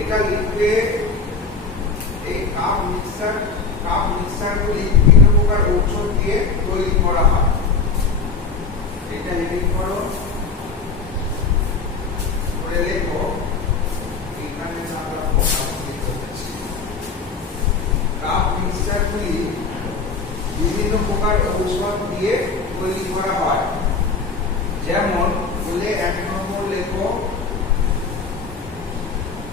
এটা লিখবে এই কাপ মিক্সারগুলি বিভিন্ন প্রকার ঔষধ দিয়ে তৈরি করা হয়। এটা হেডিং করো, করে লেখো এখানে আমরা কাপ মিক্সারগুলি বিভিন্ন প্রকার ঔষধ দিয়ে তৈরি করা হয়। যেমন বলে এক নম্বর লেখো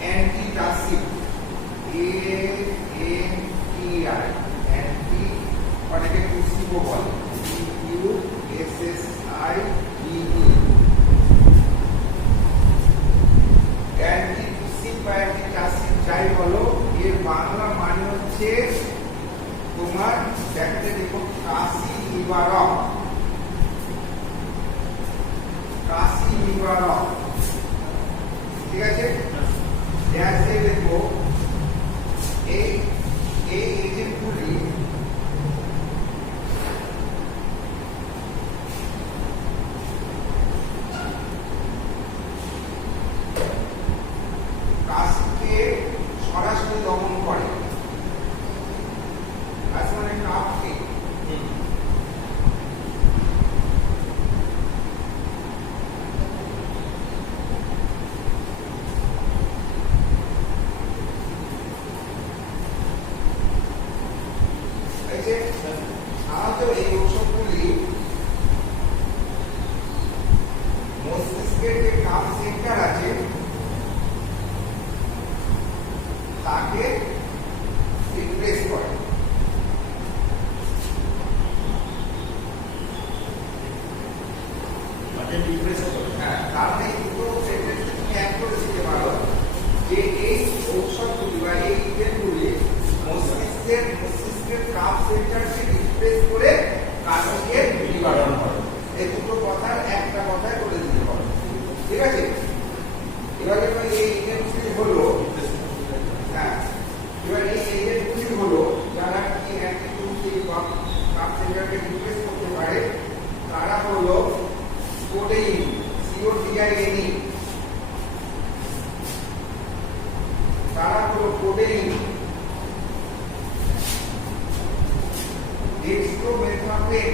অ্যান্টিটাসিড, অ্যান্টি অনেকে টুসিবো বলে, অ্যান্টিটুসিব বা অ্যান্টিটাসিড যাই বলো, এর বাংলা মানে হচ্ছে তোমার দেখতে দেখো কাশি নিবারক, কাশি নিবারক, ঠিক আছে। গ্যাসে দেখো এই এজেন্টগুলি কাশিকে সরাসরি দমন করে। কাশি মানে কাপকে, এই ঔষধগুলি মস্তিষ্কের যে কাপ সেন্টার আছে তাকে রিপ্লেস করে। হ্যাঁ, কারণ এই দুটো সেন্টেন্স তুমি এক করে দিতে পারো যে এই ঔষধগুলি বা এই ইভেন্টগুলি মস্তিষ্কের কাপ সেন্টারকে রিপ্লেস করে কাশিকে নিবারণ করে। এই দুটো কথা একটা কথায় বলে দিতে পারো, ঠিক আছে। এবার এই এজেন্টগুলি হলো, হ্যাঁ, এবার এই এজেন্টগুলি হলো যারা কি অ্যান্টিটুসিব বা কাপ সেন্টারকে রিপ্লেস করতে পারে, তারা হলো কোডেইন, CODINE, তারা হলো codeine, dextromethorphan,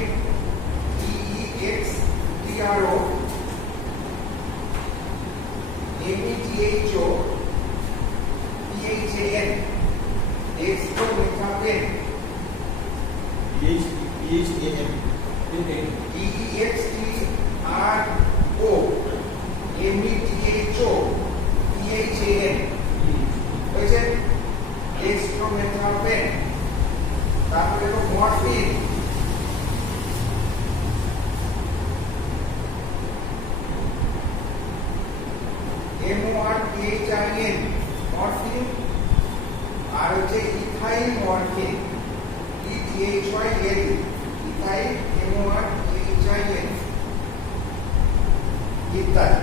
DEXTRO, METHO, PHAN, dextromethorphan, DEXTRO, METHO, PHAN, হয়েছে ডেক্সট্রোমেথাম্পেন। তারপরে হলো মরফিন, MORPHIN, মরফিন। আর হচ্ছে ethyl morphine, ETHYL, ethyl MORPHIN ইত্যাদি।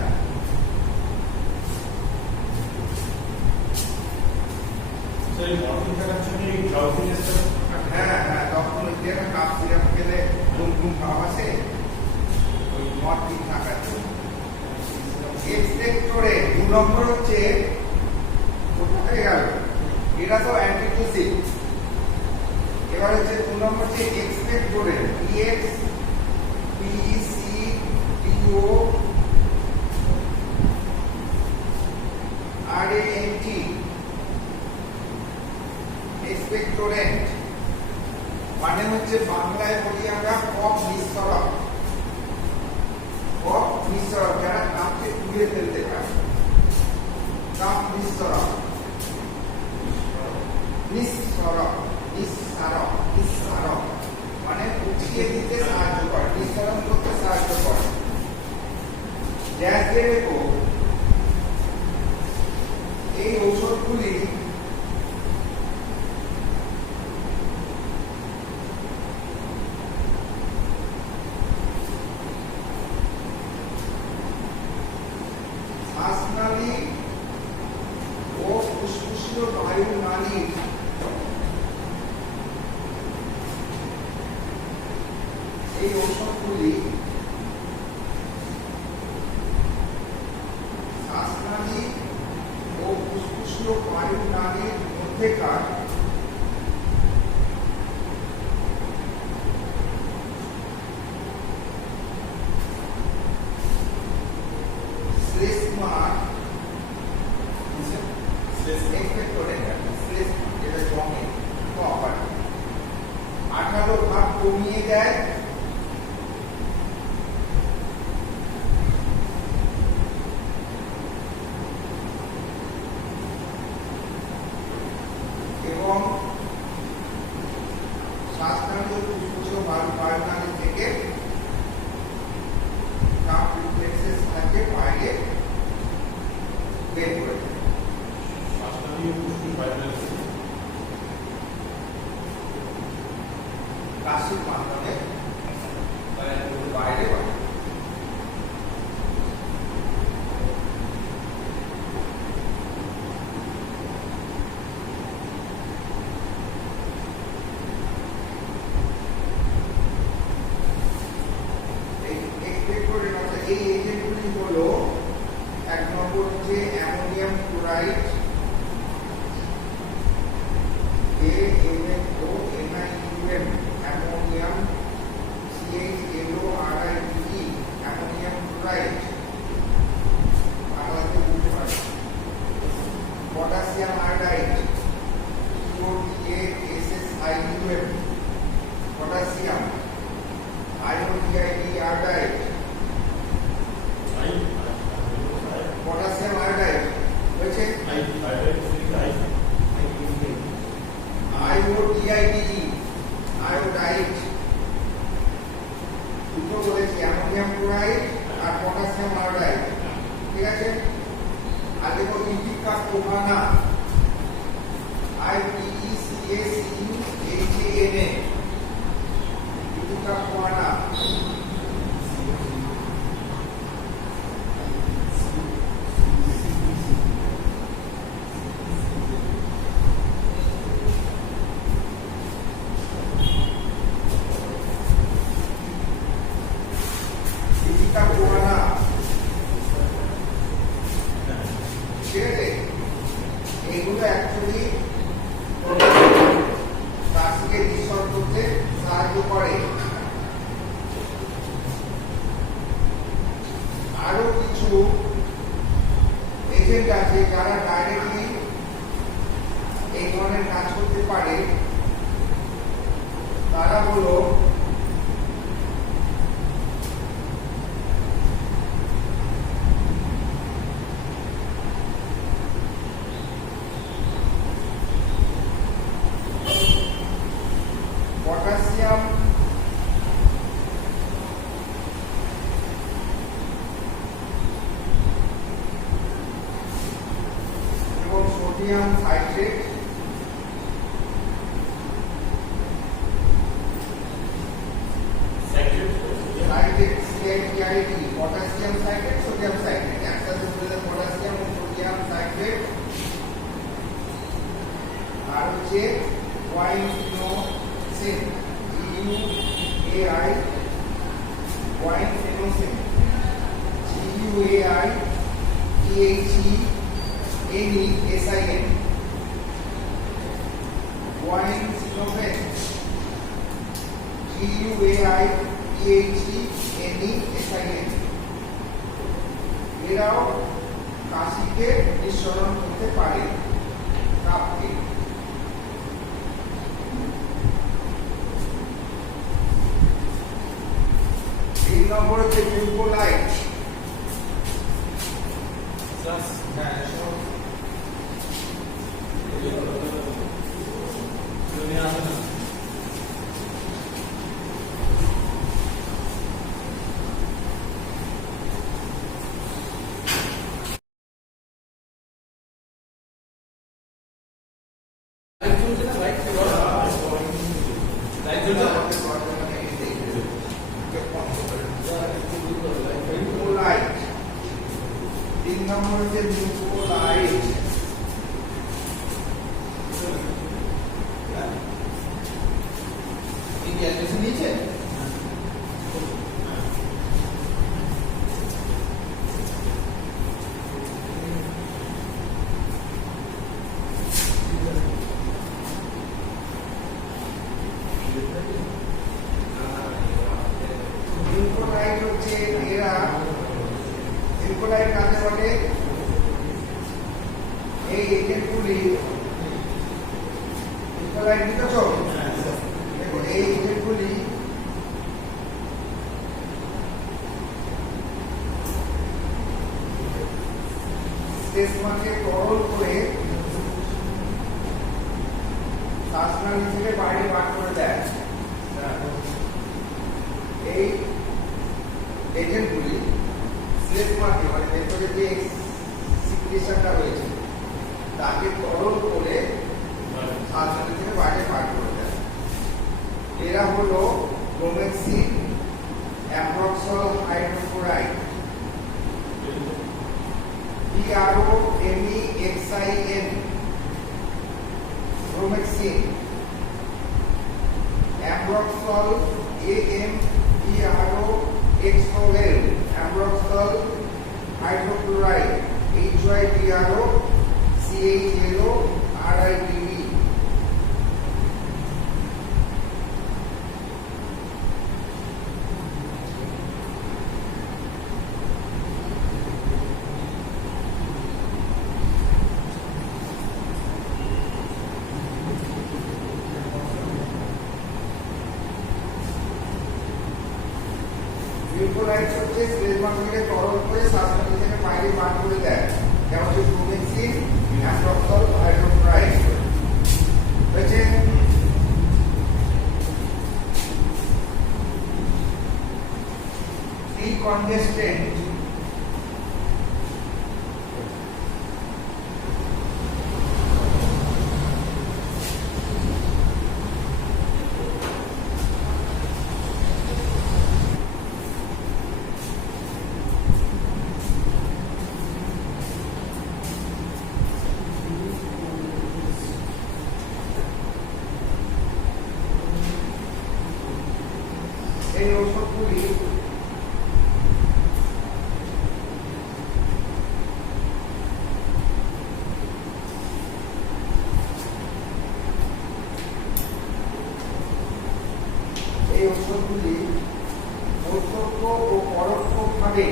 হ্যাঁ হ্যাঁ, তখন যেটা কাপ সিরাপ খেলে ঘুম ভাব আসে, ওই মরফিন থাকার জন্য। এক্সপেক্টরেট 2 নম্বর হচ্ছে কোথায় গেল, এটা তো অ্যান্টিটুসিব। এবার হচ্ছে 2 নম্বর হচ্ছে এক্সপেক্টরেট, EXPECTORANT, এক্সপেক্টরেন্ট মানে হচ্ছে বাংলায় বলি আমরা কফ নিঃসরক, কফ নিঃসরক, যারা কাপকে তুলে ফেলতে পারে, কাপ নিঃসরক, নিঃসরক, নিঃসারক, নিঃসারক মানে উঠিয়ে দিতে সাহায্য করে, নিঃসরণ করতে সাহায্য করে। গ্যাস দেখো ঔষধগুলি শ্বাসনালী ও ফুসফুসীয় বায়ুনালীর এই ঔষধগুলি শ্বাসনালী ও ফুসফুসীয় বায়ুনালীর মধ্যেকার শ্লেষ্মার যেটা জমে আঠালো ভাব কমিয়ে দেয় এবং শ্বাসনালী ও ফুসফুসীয় বায়ুনালী থেকে কাপ রিফ্লেক্সেসটাকে বাইরে বের করে দেয়। কাশির মাধ্যমে বাইরে বাড়ে। এই এজেন্টগুলি হলো এক নম্বর হচ্ছে ammonium chloride AMNONIUM ammonium CHLORIDE ammonium chloride বাংলাতে বলতে পারি। Potassium iodide POTASSIUM potassium IODID iodide potassium iodide হয়েছে IODID আয়োডাইড দুটো বলেছি অ্যামোনিয়াম ক্লোরাইড আর পটাশিয়াম আয়োডাইড ঠিক আছে। আর দেখো ইপিকা কোহানা IPECACUHANA ইপিকা কোহানা ঠিক আছে। এইগুলো অ্যাকচুয়ালি কাশিকে নিঃসরণ করতে সাহায্য করে। আরো কিছু এজেন্ট আছে যারা ডাইরেক্টলি এই ধরনের কাজ করতে পারে। তারা হলো পটাশিয়াম এবং sodium citrate CITID potassium citrate sodium citrate একসাথে বললে পটাশিয়াম ও সোডিয়াম সাইট্রেট। আর হচ্ছে গুয়াইনোসিন GUAI গুয়াইনোসিন GUAI THENESIN গুয়াইনোসিনোফেন GUAI THENESIN এরাও কাশিকে নিঃসরণ করতে পারে কাপকে। 3 নম্বর হচ্ছে মিউকোলাইট। Light. 3 নম্বর হচ্ছে নিউক্লিওলাইট। এই কি অ্যাড্রেস নিচে? নিউক্লিওলাইট হচ্ছে এরা নিউক্লিওলাইট কাকে বলে? এই এজেন্টগুলি নিউক্লিওলাইট বুঝেছো? দেখো এই এজেন্টগুলি স্টেসমাকে তরল করে শ্বাসনালী থেকে বাইরে বার করে দেয়। এই এজেন্টগুলি স্লেসমাকে মানে ভেতরে যে সিক্রেশনটা রয়েছে তাকে তরল করে শ্বাসনালী থেকে বাইরে বার করে দেয়। এরা হলো bromhexine, ambroxol hydrochloride, PROMEXIN, bromhexine, ambroxol AMBROXOL, ambroxol hydrochloride, HYDROCHLORIDE। নিউক্লিওলাইট হচ্ছে স্লেসমাকে তরল করে শ্বাসনালী থেকে বাইরে বার করে দেয়। যেমন হচ্ছে ব্রোমেক্সিন, অ্যাম্ব্রক্সল হাইড্রোক্লোরাইড হয়েছে। ডিকনজেস্টেন্ট এই ওষুধগুলি প্রত্যক্ষ ও পরোক্ষভাবে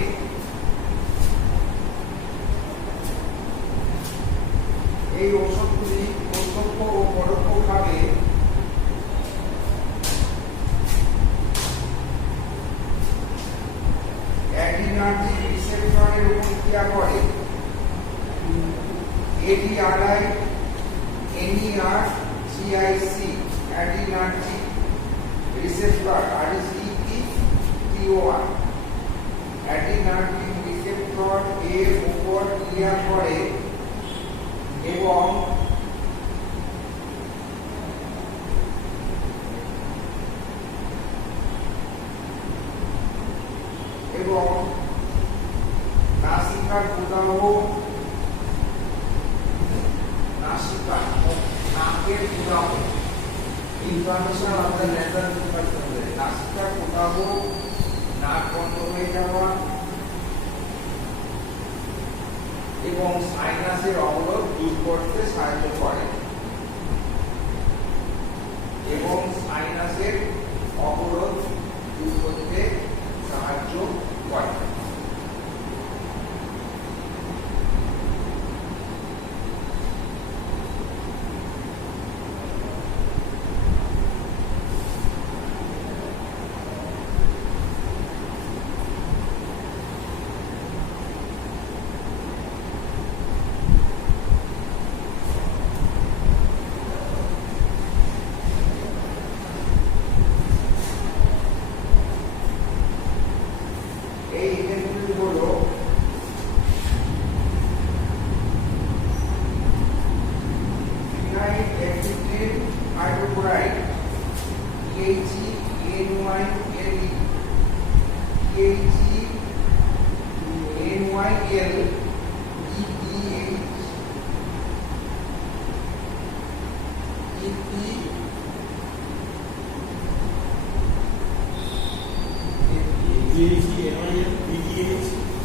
এই ওষুধগুলি প্রত্যক্ষ ও পরোক্ষভাবে অ্যাডিনার্জিক রিসেপ্টরের উপর ক্রিয়া করে। ADRI, NER, GIC, adrenergic receptor, RECPTOR, adrenergic receptor এর উপর ক্রিয়া করে এবং নাসিকার প্রদাহ, নাকের প্রদাহ, inflammation of the nasal mucus, নাসিকার প্রদাহ, নাক বন্ধ হয়ে যাওয়া এবং সাইনাসের অবরোধ দূর করতে সাহায্য করে এবং সাইনাসের অবরোধ দূর করতে সাহায্য করে।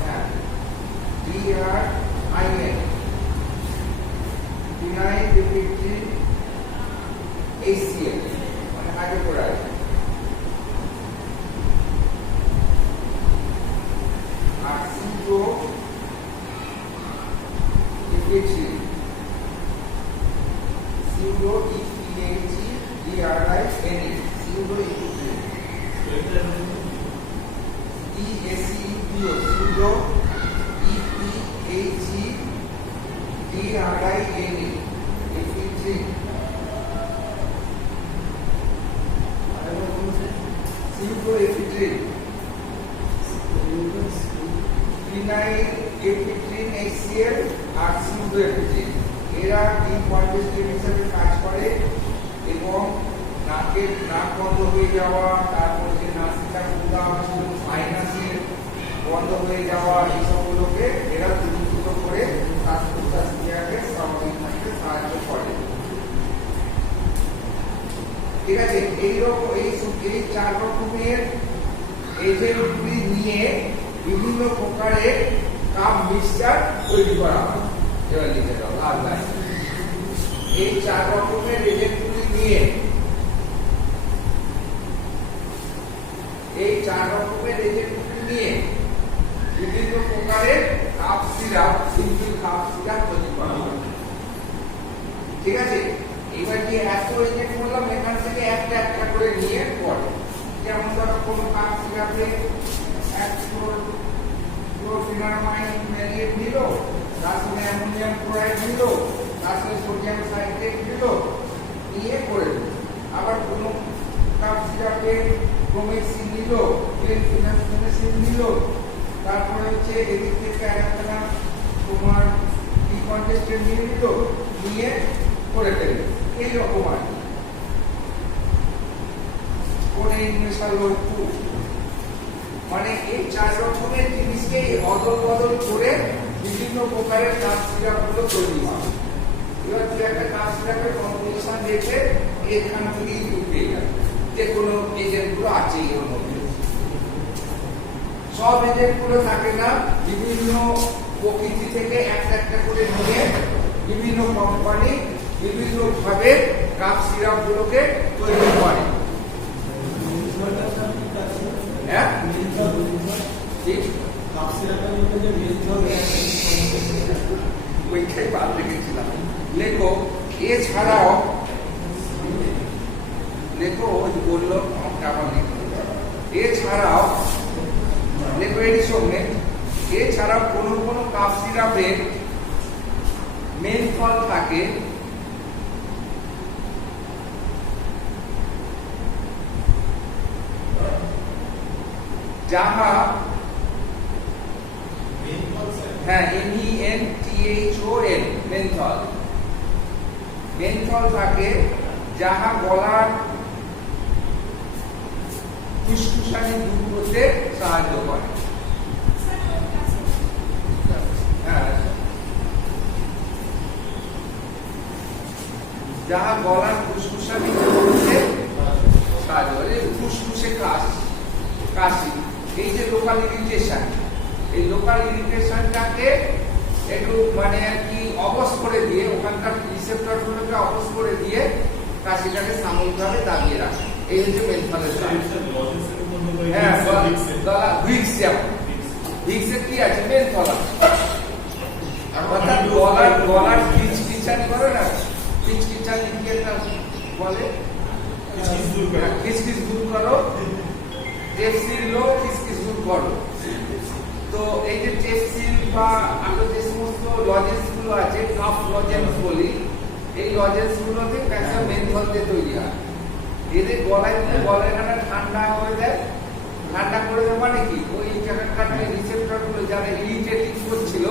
হ্যাঁ DRIN ফিনাইল ডিফিট্রিন HCl মানে হাইড্রোক্লোরাইড আর সিউডো ডিফিট্রিন সিউডো EPHDRIN সিউডো ডিফিট্রিন EACEPO সিউডো EPHDRIN ডিফিট্রিন সিউডোএফিড্রিন ফিনাইল এফিড্রিন HCl আর সিউডোএফিড্রিন এরা ইনকনজেস্টেড হিসেবে কাজ করে এবং নাক বন্ধ হয়ে যাওয়া, তারপর যে নাসিকা গুদা সাইনাসের বন্ধ হয়ে যাওয়া এইসবগুলোকে এরা দ্রুত করে শ্বাস-প্রশ্বাস ক্রিয়াকে স্বাভাবিক থাকতে সাহায্য করে। ঠিক আছে, এই চার রকমের এজেন্টগুলি নিয়ে বিভিন্ন প্রকারের কাপ মিক্সচার তৈরি করা হয়। এবার লিখে দাও লাল লাইন। এই চার রকমের এজেন্টগুলি নিয়ে বিভিন্ন প্রকারের cough syrup, simple cough syrup তৈরি করা হয়। ঠিক আছে, এবার যে এত এজেন্ট বললাম এখান থেকে একটা একটা করে নিয়ে পড়ে। যেমন ধরো কোনো কাপ সিরাপে ক্লোরোফিনামাইড ম্যালিয়েট নিল, তার সঙ্গে অ্যামোনিয়াম ক্লোরাইড নিল, তার সঙ্গে সোডিয়াম সাইট্রেট নিল, নিয়ে করে দিল। আবার কোনো কাপ সিরাপে ব্রোমেক্সিন নিল, ক্লেনফিনামেসিন নিল, তারপরে হচ্ছে এদিক থেকে একটা তোমার ডিকনজেস্টেন্ট নিয়ে নিল, নিয়ে করে ফেলবে। এইরকম আর কি করে মেশালো একটু, মানে এই চার রকমের জিনিসকে অদল বদল করে বিভিন্ন প্রকারের কাপ সিরাপগুলো তৈরি হয়। এবার তুই একটা কাপ সিরাপের কম্পোজিশন দেখে এখান থেকেই তুই পেয়ে যাবে যে কোনো এজেন্টগুলো আছে এর মধ্যে। সব এজেন্টগুলো থাকে না, বিভিন্ন প্রকৃতি থেকে একটা একটা করে নিয়ে বিভিন্ন কোম্পানি বিভিন্ন ভাবে কাপ সিরাপ গুলোকে তৈরি করে। হ্যাঁ, ওইটাই বাদ রেখেছিলাম। লেখো এছাড়াও লেখো বললো আবার লিখতে, এছাড়াও লেখো এর সঙ্গে এছাড়াও কোন কোন কাপ সিরাপে মেনথল থাকে, যাহা হ্যাঁ MENTHOL মেনথল, মেনথল থাকে যাহা গলার ফুসফুসানি দূর করতে সাহায্য করে। হ্যাঁ, যাহা গলার ফুসফুসানি দূর করতে সাহায্য করে। ফুসফুসে কাশি, এই যে লোকাল ইরিটেশন, এই লোকাল ইরিটেশনটাকে একটু মানে আর কি অবশ করে দিয়ে, ওখানকার রিসেপ্টর গুলোকে অবশ করে দিয়ে কাশিটাকে সাময়িকভাবে দাবিয়ে রাখে। এই হচ্ছে মেনথলের কাজ। হ্যাঁ, ভিক্সের কি আছে? মেনথল আছে। অর্থাৎ গলার খিচখিচানি করে না, খিচখিচানি কি একটা বলে, খিচখিচ দূর করো, টেপসিল লো, খিচখিচ দূর করো। তো এই যে টেপসিল বা আরো যে সমস্ত লজেন্স গুলো আছে, কাফ লজেন্স বলি, এই লজেন্স গুলোতে একটা মেনথল দিয়ে তৈরি হয়। এদের গলায় দিলে গলাটা ঠান্ডা হয়ে যায়। ঠান্ডা করে দেওয়া মানে কি, ওই জায়গাটার রিসেপ্টর গুলো যারা ইরিটেটিং করছিল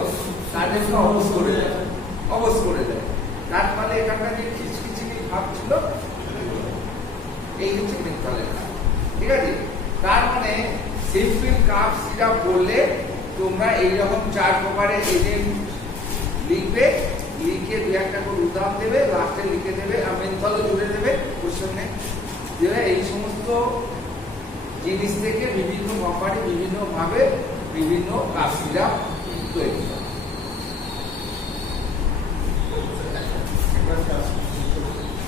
তাদেরকে অবশ করে দেয়। তার ফলে এখানটা যে খিচখিচি ভাব ছিল, এই হচ্ছে মেনথলের কাজ। ঠিক আছে, তার মানে সিম্পল কাপ সিরাপ বললে তোমরা এইরকম চার প্রকারের এজেন্ট লিখবে, লিখে দু একটা করে উদাহরণ দেবে, লাস্টে লিখে দেবে আর মেনথলও জুড়ে দেবে কোশ্চেনে দেবে। এই সমস্ত জিনিস থেকে বিভিন্ন কোম্পানি বিভিন্ন ভাবে বিভিন্ন কাপ সিরাপ তৈরি করে।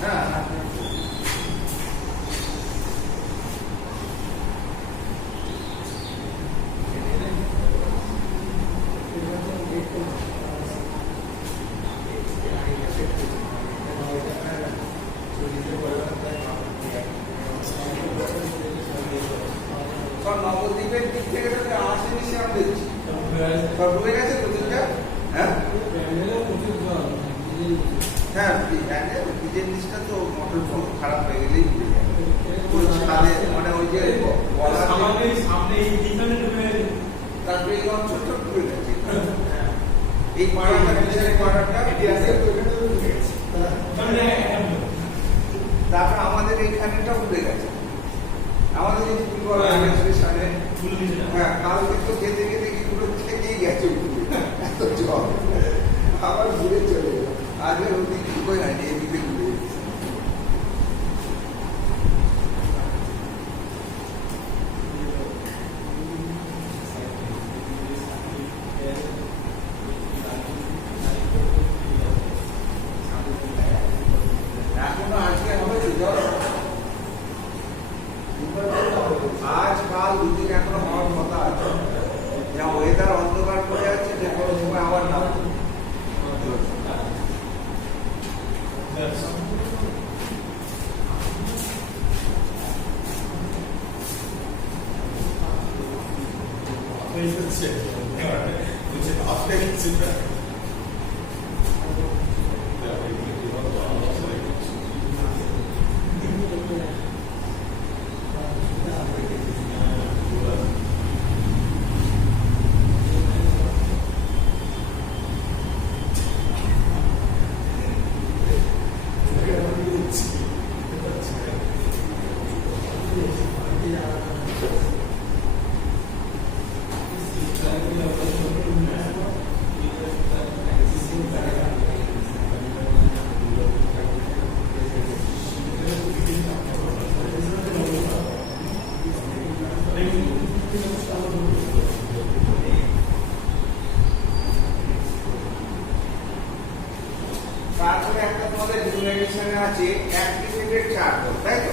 হ্যাঁ নবদ্বীপের দিক থেকে আমার জিনিস আমরা দিচ্ছি সব ডুবে গেছে প্রতিটা। হ্যাঁ হ্যাঁ ডিজেল জিনিসটা তো মোটর ফোন খারাপ হয়ে গেলেই মানে ওই যে তারপরে এই অঞ্চলটা ডুবে গেছে। এই পাড়াটা পিছনে পাড়াটা তারপর আমাদের এইখানেটা উঠে গেছে। আমাদের এই স্টেশনে হ্যাঁ কালকে তো যেতে যেতে কি পুরো থেকেই গেছে এত জল আবার ঘুরে চলে গেল। আগে ওদিক ঢুকে হয়নি এদিকে ঘুরে এখনো আজকে হবে জল আজ কাল দুদিন এখনো হওয়ার কথা আছে। যা ওয়েদার অন্ধকার করে আছে যে কোনো সময় আবার না তারপরে একটা তোমাদের ডিউরেশনে আছে অ্যাক্টিভেটেড চার্কোল, তাই তো?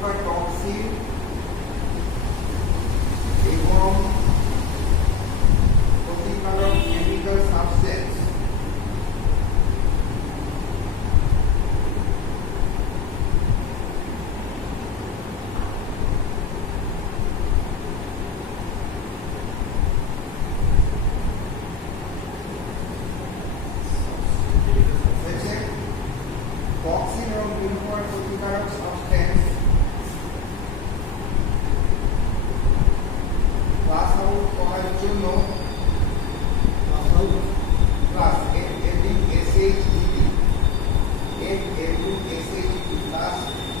প্রকার টক্সিন এবং ক্ষতিকারক কেমিক্যাল সাবস্টেন্স টক্সিন এবং বিভিন্ন প্রকার ক্ষতিকারক সাবস্টেন্স পাস আউট করার জন্য প্লাস প্লাস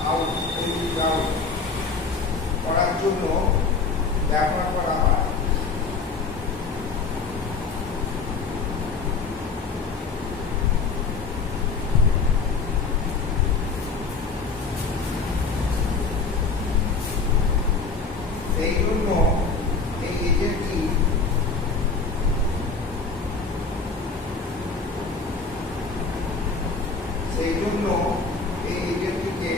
আউট করার জন্য ব্যবহার করা হয়। সেই জন্য এই এজেন্টটি এজেন্টটিকে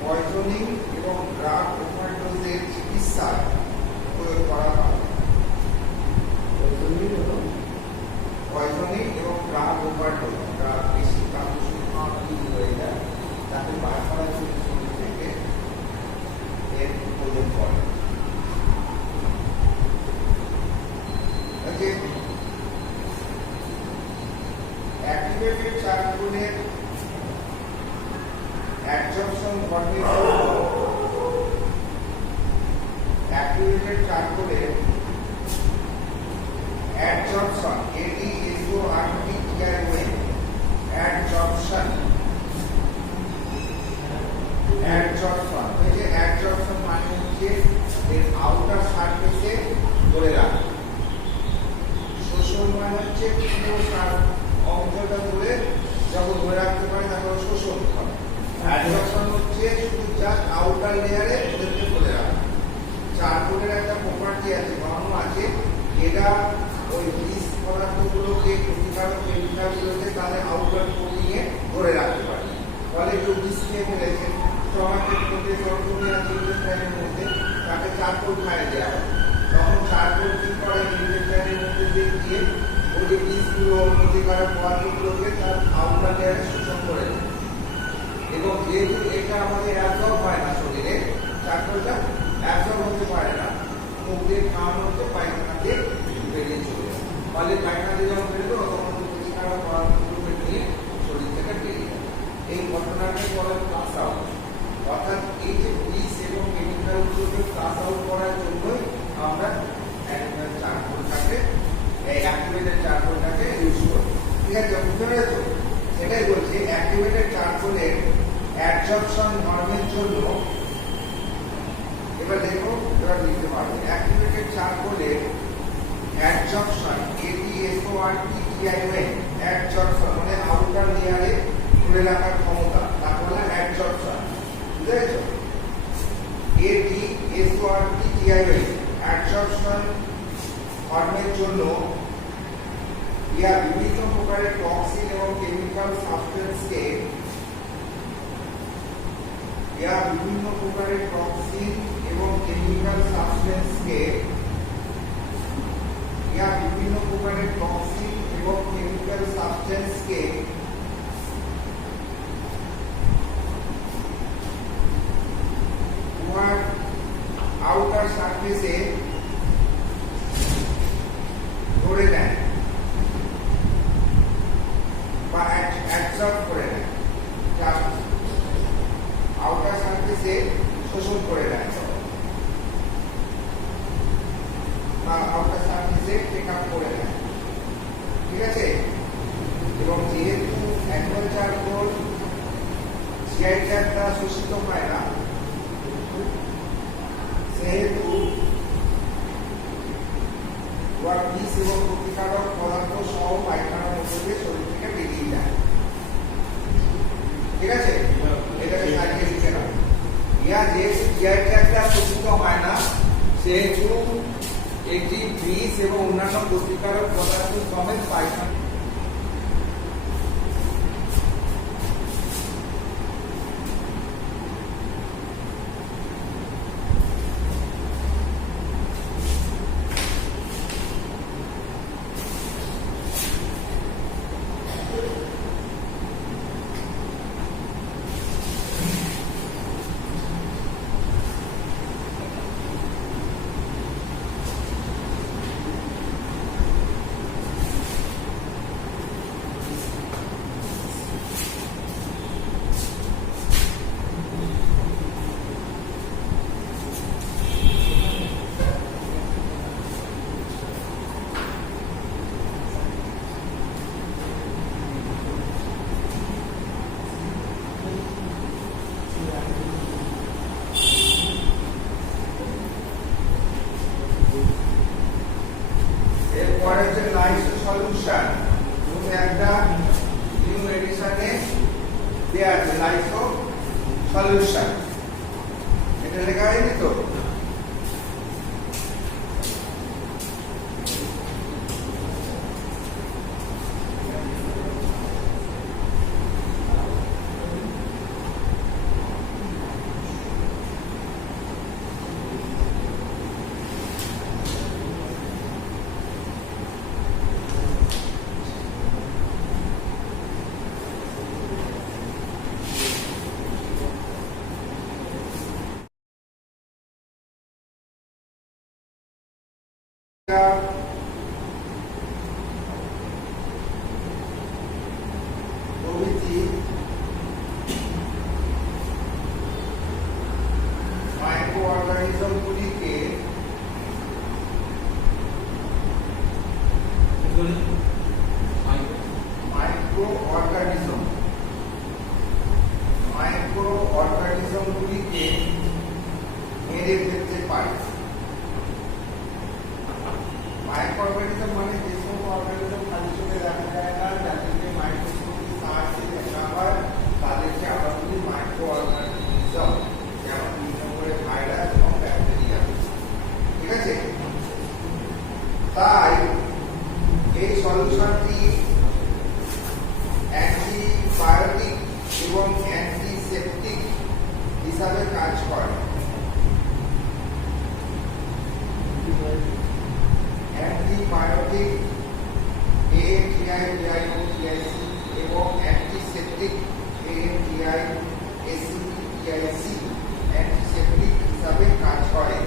পয়জনিং এবং ড্রাগ ওভারডোজের চিকিৎসায় প্রয়োগ করা হয়। পয়জনিং এবং ড্রাগ ওভারডোজ, ড্রাগ বেশি হয়ে যায় তাকে বার করার জন্য শরীর থেকে এর প্রয়োজন পড়ে। অ্যাক্টিভেটেড চার্জগুলোর অ্যাবজর্পশন ঘটে। অ্যাক্টিভেটেড চার্জগুলোর অ্যাবজর্পশন অ্যাবজর্পশন হচ্ছে অ্যাবজর্পশন মানে হচ্ছে এর আউটার সারফেসে ধরে রাখা। শোষণ মানে হচ্ছে পুরো অংশটা ধরে যখন ধরে রাখতে পারে তখন শোষণ করে। অ্যাবজর্পশন হচ্ছে শুধু জাস্ট আউটার লেয়ারে ওদেরকে ধরে রাখা। চারকোলের একটা প্রপার্টি আছে, গন্ধ আছে, এটা ওই বিষ পদার্থগুলোকে, ক্ষতিকারক কেমিক্যালগুলোকে তাদের আউটার কোটিংয়ে ধরে রাখতে পারে। ফলে কেউ বিষ খেয়ে ফেলেছে, স্টমাকের মধ্যে সরকমে আছে ইন্টেস্টাইনের মধ্যে, তাকে চারকোল খাইয়ে দেওয়া হয়। তখন চারকোল কি করে, ইন্টেস্টাইনের মধ্যে দিয়ে গিয়ে ওই যে বিষগুলো, ক্ষতিকারক পদার্থগুলোকে তার আউটার লেয়ারে শোষণ করে দেয়। এবং যেহেতু এটা আমাদের অ্যাবজর্ব হয় না শরীরে, চারকোলটা অ্যাবজর্ব হতে পারে না, মুখ দিয়ে খাওয়ানো হচ্ছে, পায়খানা দিয়ে বেরিয়ে চলে যায়। ফলে পায়খানা দিয়ে যখন বেরোবে তখন ক্ষতিকারক পদার্থগুলোকে নিয়ে শরীর থেকে বেরিয়ে যায়। এই ঘটনাকে বলে পাস আউট। অর্থাৎ এই যে বিষ এবং কেমিক্যালগুলোকে পাস আউট করার জন্যই আমরা চারকোলটাকে, এই অ্যাক্টিভেটেড চারকোলটাকে ইউজ করি। ঠিক আছে, বুঝতে পেরেছো? সেটাই বলছি, অ্যাক্টিভেটেড চারকোলের অ্যাবজর্পশন ধর্মের জন্য, এবার দেখো, এবার লিখতে পারবে অ্যাক্টিভেটেড চারকোলের অ্যাবজর্পশন, অ্যাবজর্পশন মানে আউটার লেয়ারে ধরে রাখার ক্ষমতা, তার বলে অ্যাবজর্পশন। বুঝতে পেরেছো? অ্যাবজর্পশন ধর্মের জন্য ইহা বিভিন্ন প্রকারের টক্সিন এবং কেমিক্যাল সাবস্টেন্সকে উহার আউটার সারফেসে ধরে নেয় বা অ্যাবজর্ব করে নেয়, আউটার সারফেসে শোষণ করে নেয় বা আউটার সারফেসে টেক আপ করে নেয়। ঠিক আছে? এবং যেহেতু অ্যানুয়াল চারকোল জিআই ট্র্যাক্ট দ্বারা শোষিত হয় না, সেহেতু উহার বিষ এবং ক্ষতিকারক পদার্থ সহ পায়খানার মধ্যে দিয়ে শরীর থেকে বেরিয়ে যায়। ঠিক আছে? এটাকে সাজিয়ে লিখে নাও। ইহা যেহেতু জিআই ট্র্যাক্ট দ্বারা শোষিত হয় না, সেহেতু এটি বিষ এবং অন্যান্য ক্ষতিকারক পদার্থ সমেত পায়খানা সলিউশন। এটা লেখা হয়নি তো? প্রভৃতি মাইক্রো অর্গানিজমগুলিকে মাইক্রো অর্গানিজমগুলিকে মেরে ফেলতে পারে। মাইক্রো অর্গানিজম মানে যে সমস্ত অর্গানিজম খালি চোখে দেখা যায় না, যাদেরকে মাইক্রোস্কোপের সাহায্যে দেখা হয়, তাদেরকে আমরা বলি মাইক্রো অর্গানিজম, যেমন বিভিন্ন করে ভাইরাস এবং ব্যাকটেরিয়া। ঠিক আছে? তাই এই সলিউশনটি অ্যান্টিবায়োটিক এবং অ্যান্টিসেপটিক হিসাবে কাজ করে। অ্যান্টিবায়োটিক ANTI এবং অ্যান্টিসেপটিক ANTI অ্যান্টিসেপটিক হিসাবে কাজ করে।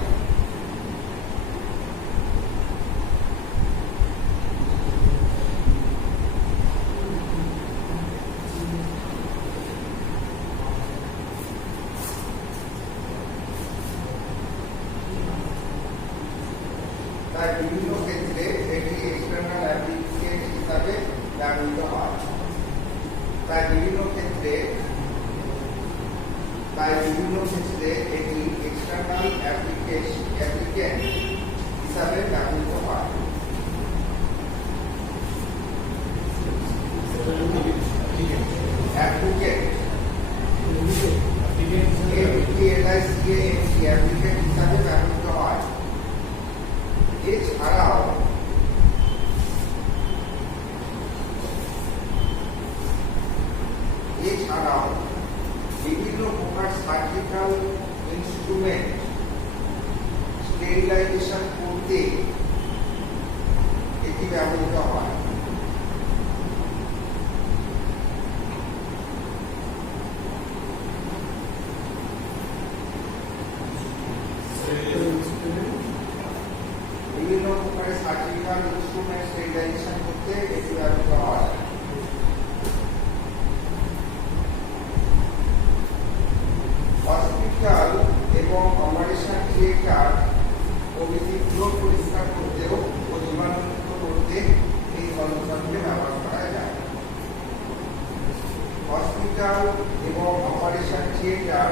তাই বিভিন্ন ক্ষেত্রে এটি এক্সটার্নাল অ্যাপ্লিকেশন হিসাবে ব্যবহৃত হয়। তাই বিভিন্ন ক্ষেত্রে এটি এক্সটার্নাল অ্যাপ্লিকেশন হিসাবে ব্যবহৃত হয়। অ্যাপ্লিকেট অ্যাপ্লিকেট হিসাবে ব্যবহৃত হয়। এছাড়াও বিভিন্ন প্রকার সার্জিক্যাল ইনস্ট্রুমেন্ট স্টেরিলাইজেশন করতে এটি ব্যবহৃত হয়। বিভিন্ন প্রকার সার্জিক্যাল ইনস্ট্রুমেন্ট স্টেরিলাইজেশন করতে এটি ব্যবহৃত হয়। হসপিটাল এবং অপারেশন থিয়েটার প্রভৃতিগুলো পরিষ্কার করতেও ও জীবাণুমুক্ত করতে এই সলিউশনকে ব্যবহার করা যায়। হসপিটাল এবং অপারেশন থিয়েটার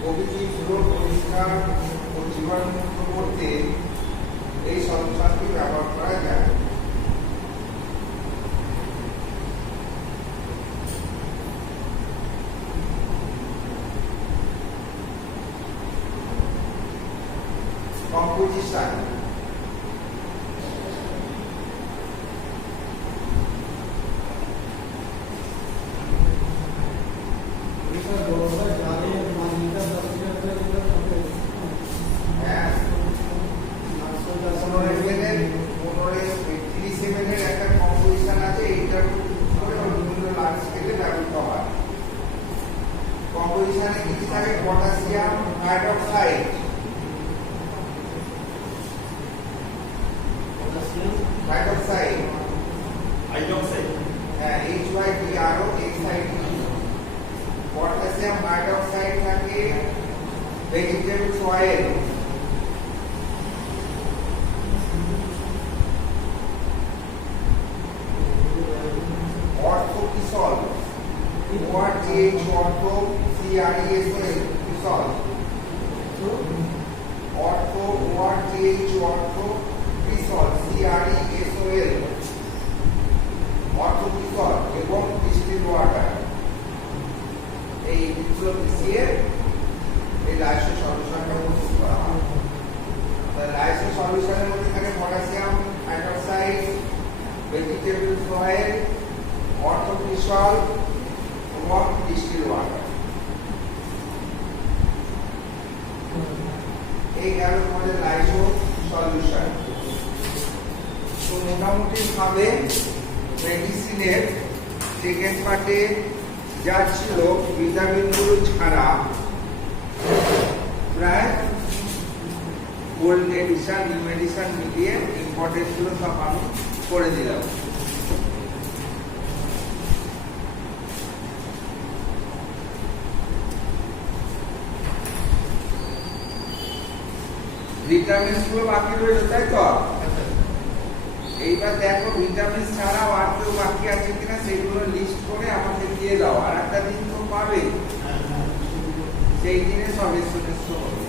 প্রভৃতিগুলো পরিষ্কার ও জীবাণুমুক্ত করতে এই সলিউশনকে ব্যবহার করা যায়। কম্পোজিশন একটা কম্পোজিশন আছে, এইটার করে বিভিন্ন লার্জ স্কেলে ব্যবহৃত হয়। কম্পোজিশনে কিছু থাকে পটাশিয়াম হাইড্রোক্সাইড, পটাশিয়াম হাইড্রোক্সাইড থাকে vegetable oil, orthocresol, ortho CRESOL cresol, ortho cresol CRESOL, orthocresol এবং ডিস্টিল ওয়াটার। এই ইউনিটগুলো মিশিয়ে এই লাইসো সলিউশনটা প্রস্তুত করা হয়। লাইসো সলিউশনের মধ্যে থাকে পটাশিয়াম হাইড্রোক্সাইড, ভেজিটেবল অয়েল, অর্থোগ্লিসল এবং ডিস্টিল ওয়াটার। এই গেল আমাদের লাইসো সলিউশন। তো মোটামুটি ভাবে মেডিসিনের সেকেন্ড পার্টে যা ছিল ভিটামিনগুলো ছাড়া প্রায় ওল্ড এডিশন নিউ এডিশন মিলিয়ে ইম্পর্টেন্ট গুলো সব আমি করে দিলাম। ভিটামিন গুলো বাকি রইল, তাই তো? এইবার দেখো ভিটামিন ছাড়াও আর কেউ বাকি আছে কিনা সেগুলো লিস্ট করে আমাকে দিয়ে দাও। আর একটা দিন তো পাবে, সেই দিনে সব এসো হবে।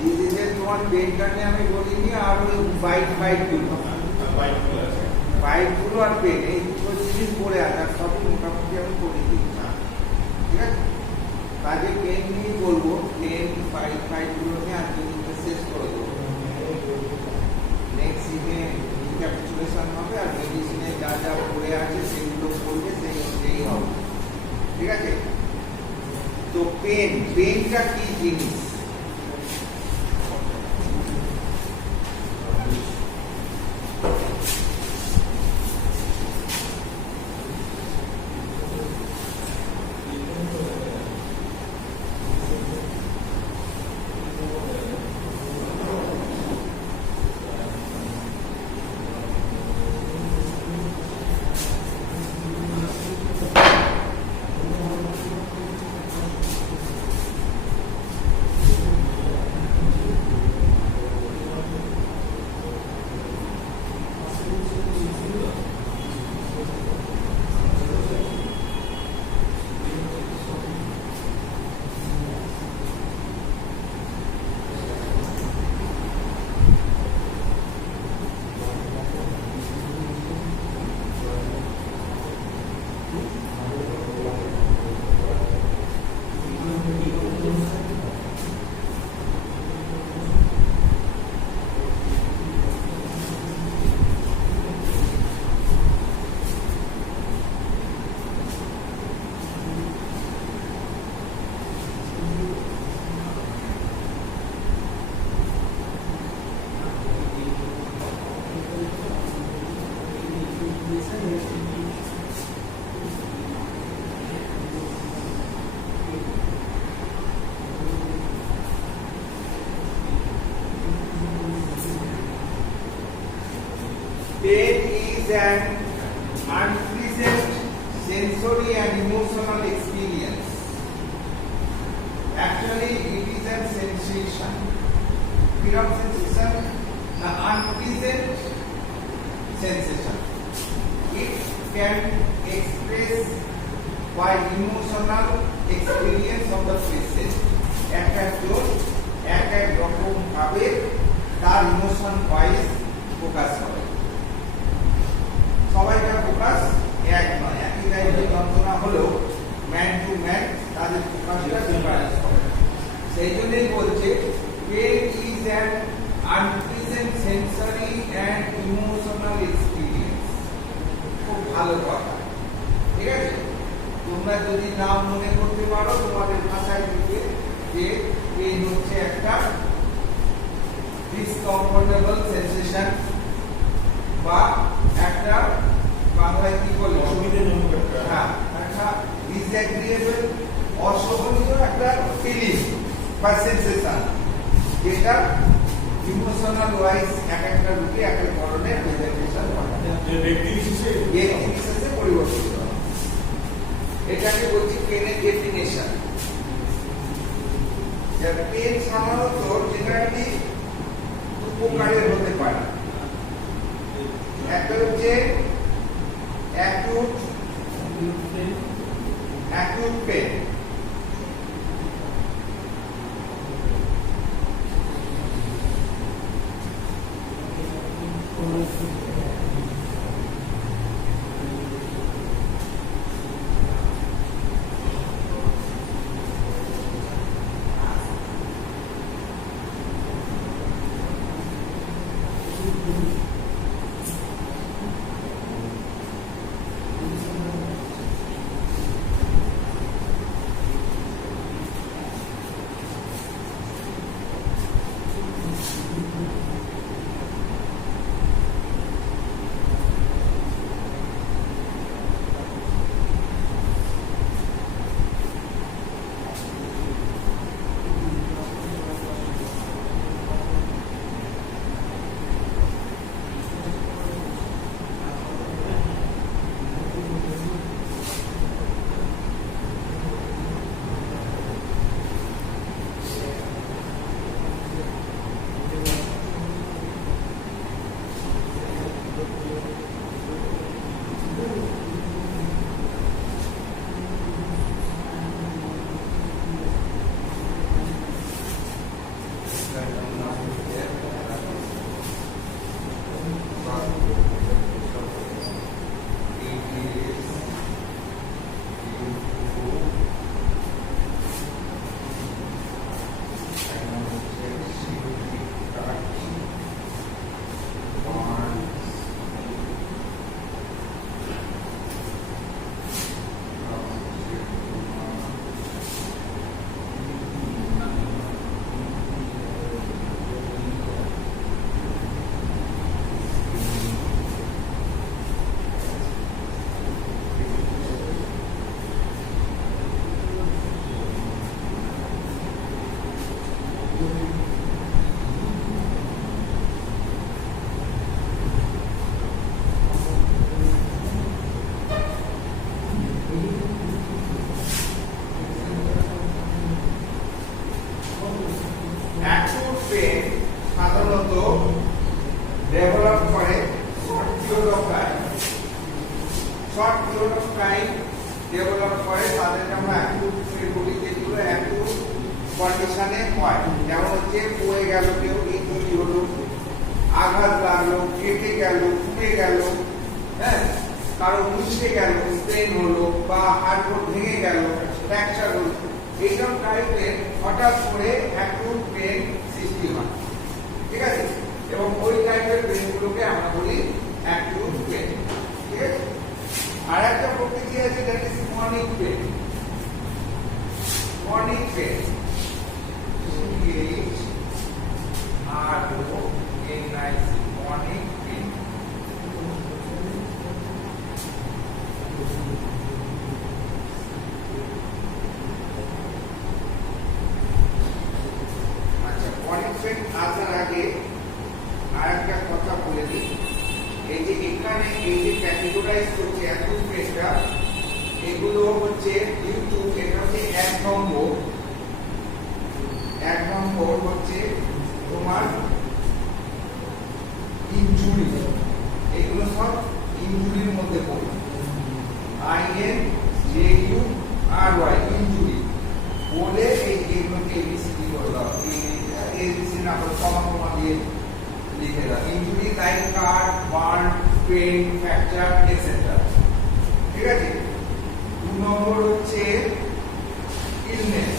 ডিজিজের তোমার পেনটা নিয়ে আমি বলিনি, আর ওই বাইটগুলো আর পেন এই দুটো জিনিস পড়ে আছে, আর সবই মোটামুটি আমি করে দিচ্ছি, ঠিক আছে? কাজে পেন নিয়ে বলবো, পেন বাইটগুলো নিয়ে আজকে দিনটা শেষ করে দেবো। নেক্সট দিনে রিক্যাপিচুলেশন হবে, আর মেডিসিনে যা যা পড়ে আছে সেগুলো পড়বে, সেই অনুযায়ী হবে, ঠিক আছে? তো পেনটা কি জিনিস? Pain is an unpleasant sensory and emotional experience. Actually, it is a sensation. Fear of sensation, the unpleasant sensation. It can express by emotional experience of the patient. এক রকম ভাবে তার ইমোশন ওয়াইজ ফোকাস করে। সবাইকার focus এক নয়, একই টাইপের যন্ত্রণা হলেও ম্যান টু ম্যান তাদের ফোকাসটা ডিফারেন্স করে। সেই জন্যই বলছে pain is an unpleasant sensory and emotional experience. খুব ভালো কথা, ঠিক আছে? তোমরা যদি নাম মনে করতে পারো তোমাদের ভাষায় দিকে যে পেন হচ্ছে একটা ডিসকমফোর্টেবল সেন্সেশন, বা একটা বাংলায় কি বলে একটা ডিসএগ্রিয়েবল, অসহনীয় একটা ফিলিং বা সেন্সেশন, যেটা ইমোশনাল ওয়াইজ এক একটা রূপে এক এক ধরনের প্রেজেন্টেশন হয়, ব্যক্তি বিশেষে পরিবর্তিত হয়। এটাকে বলছি পেনের ডেফিনেশন। পেন সাধারণত জেনারেলি দু প্রকারের হতে পারে। একটা হচ্ছে অ্যাকিউট পেন, সাধারণত ডেভেলপ করে short period of time develop করে তাদেরকে আমরা অ্যাকিউট পেন বলি, যেগুলো অ্যাকিউট কন্ডিশনে হয়। যেমন হচ্ছে পড়ে গেল কেউ, ইনজুরি হলো, আঘাত লাগলো, কেটে গেল, ফুটে গেল, হ্যাঁ, কারো মুচকে গেল, স্ট্রেন হলো, বা হাড়গোড় ভেঙে গেল, ফ্র্যাকচার হলো, এইসব টাইপের হঠাৎ করে অ্যাকিউট পেন সৃষ্টি হয়। ঠিক আছে, এবং ওই টাইপের পেনগুলোকে আমরা বলি অ্যাকিউট পেন। ঠিক আছে, আর একটা প্রকৃতি আছে যেটা হচ্ছে chronic pen. Chronic pen chronic pen আসার আগে আর একটা কথা বলে দিই, এই যে এখানে এই যে ক্যাটেগরাইজ করছে অ্যাকিউট পেনটা, এগুলো হচ্ছে ডিউ টু, এটা হচ্ছে এক নম্বর হচ্ছে তোমার ইনজুরি। এগুলো সব ইনজুরির মধ্যে পড়ে, INJURY ইনজুরি বলে এইগুলোকে এবিসিডি করে দাও। এবিসিডি না করে কমা দিয়ে লিখে দাও। ইনজুরি লাইক কাট, বার্ন, পেন, ফ্র্যাকচার এটসেট্রা। ঠিক আছে, 2 নম্বর হচ্ছে ইলনেস,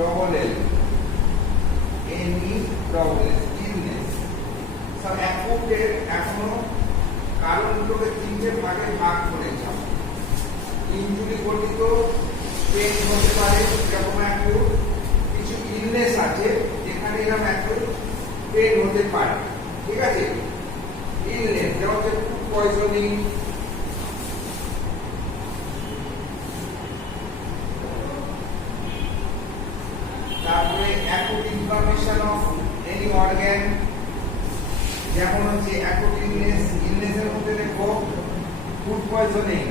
ILLNESS ইলনেস। সব অ্যাকুটের এখনো কারণগুলোকে 3টে ভাগে ভাগ করেছে। ইনজুরি গঠিত পেন হতে পারে, যেমন অ্যাকুট, কিছু ইলনেস আছে যেখানে এরকম অ্যাকুট পেন হতে পারে। ঠিক আছে, ইলনেস যেমন হচ্ছে ফুড পয়জনিং, তারপরে acute inflammation of any organ, যেমন হচ্ছে অ্যাকুট ইলনেসের মধ্যে দেখো ফুড পয়জনিং,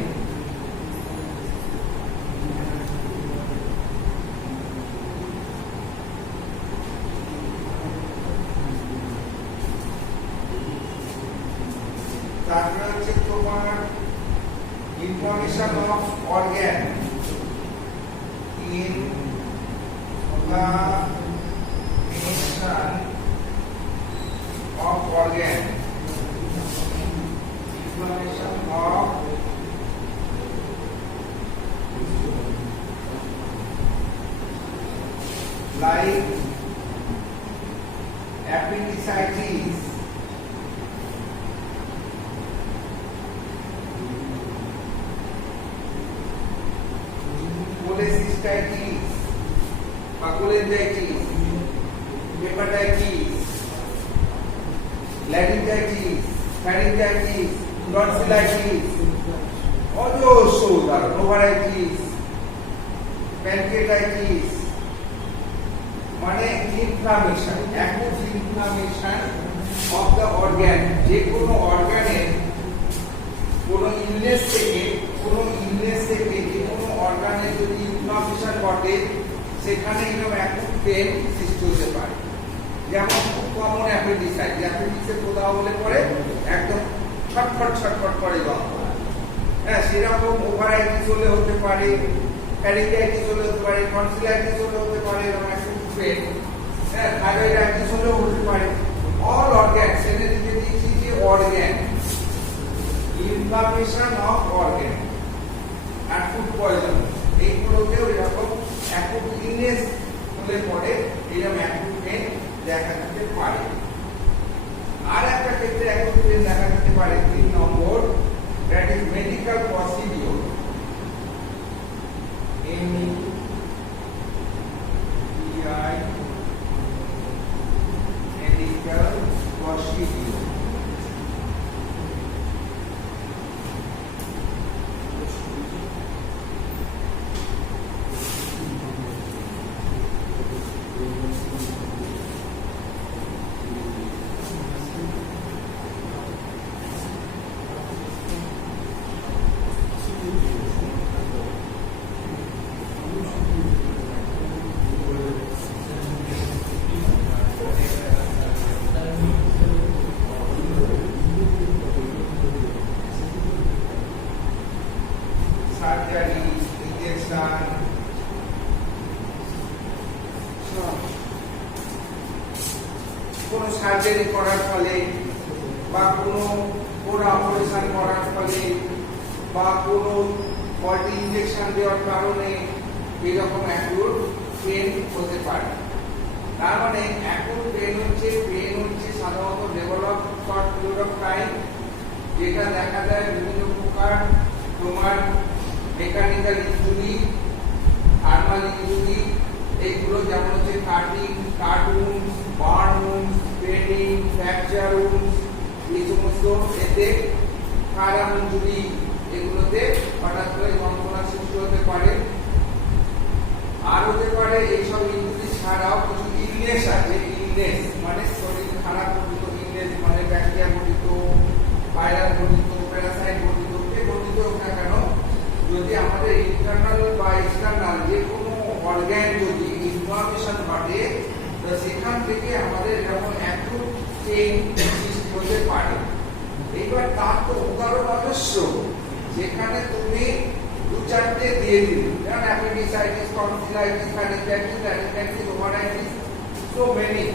তারপরে হচ্ছে তোমার inflammation of organ, inflammation of organ, inflammation of like appendicitis, cholecystitis, cholangitis, hepatitis, laryngitis, pharyngitis, tonsillitis, অজস্র উদাহরণ, ওভারাইটিস, প্যানক্রিয়াটাইটিস, মানে inflammation, acute inflammation of the organ. যে কোনো অর্গানের কোনো ইলনেস থেকে যে কোনো অর্গানে যদি ইনফ্লামেশন ঘটে, সেখানে এরকম অ্যাকুট পেন সৃষ্টি হতে পারে। যেমন খুব কমন অ্যাপেন্ডিসাইটিস, অ্যাপেন্ডিক্সের কোথাও হলে পরে একদম ছটফট করে যন্ত্রণা। হ্যাঁ, সেরকম ওভারাইটিস হলে হতে পারে, ফ্যারিংগাইটিস হতে পারে, টনসিলাইটিস হতে পারে, এরকম অ্যাকুট পেন, হ্যাঁ, থাইরয়েডাইটিস হতে পারে। অল অর্গান সেলে দিকে দিয়েছি যে অর্গান, ইনফ্লামেশন অফ অর্গান আর ফুড পয়জন, এইগুলোতেও এরকম অ্যাকুট ইলনেস হলে পরে এরকম অ্যাকুট পেন দেখা দিতে পারে। আর একটা ক্ষেত্রে অ্যাকুট পেন দেখা দিতে পারে 3 নম্বর, that is medical procedure. Medical procedure. Surgery, injection, কোন সার্জারি করার ফলে বা কোন অপারেশন করার ফলে বা কোন বডি ইনজেকশন দেওয়ার কারণে এরকম অ্যাকুট পেন হতে পারে। তার মানে অ্যাকুট পেন হচ্ছে সাধারণত develop short period of time, যেটা দেখা যায় বিভিন্ন প্রকার তোমার মেকানিক্যাল ইনজুরি, থার্মাল ইনজুরি, এইগুলো যেমন হচ্ছে cutting, cut wounds, burn wounds, bleeding, fracture wounds, এই সমস্ত এতে ফায়ার ইনজুরি, এগুলোতে হঠাৎ করে যন্ত্রণা সৃষ্টি হতে পারে। আর হতে পারে এইসব ইনজুরি ছাড়াও কিছু ইলনেস আছে। ইলনেস মানে শরীর খারাপ ঘটিত ইলনেস, মানে ব্যাকটেরিয়া ঘটিত, ভাইরাস ঘটিত, প্যারাসাইট ঘটিত, যে ঘটিত হোক না কেন, যদি আমাদের ইন্টারনাল বা এক্সটার্নাল যে কোনো অর্গান যদি ইনফ্লামেশন ঘটে, তো সেখান থেকে আমাদের এরকম অ্যাকুট পেইন সৃষ্টি হতে পারে। এইবার তার তো উদাহরণ অজস্র, যেখানে তুমি 2-4টে দিয়ে দিলে, যেমন অ্যাপেন্ডিসাইটিস, টনসিলাইটিস, ফ্যারিংগাইটিস, ওভারাইটিস, সো মেনি।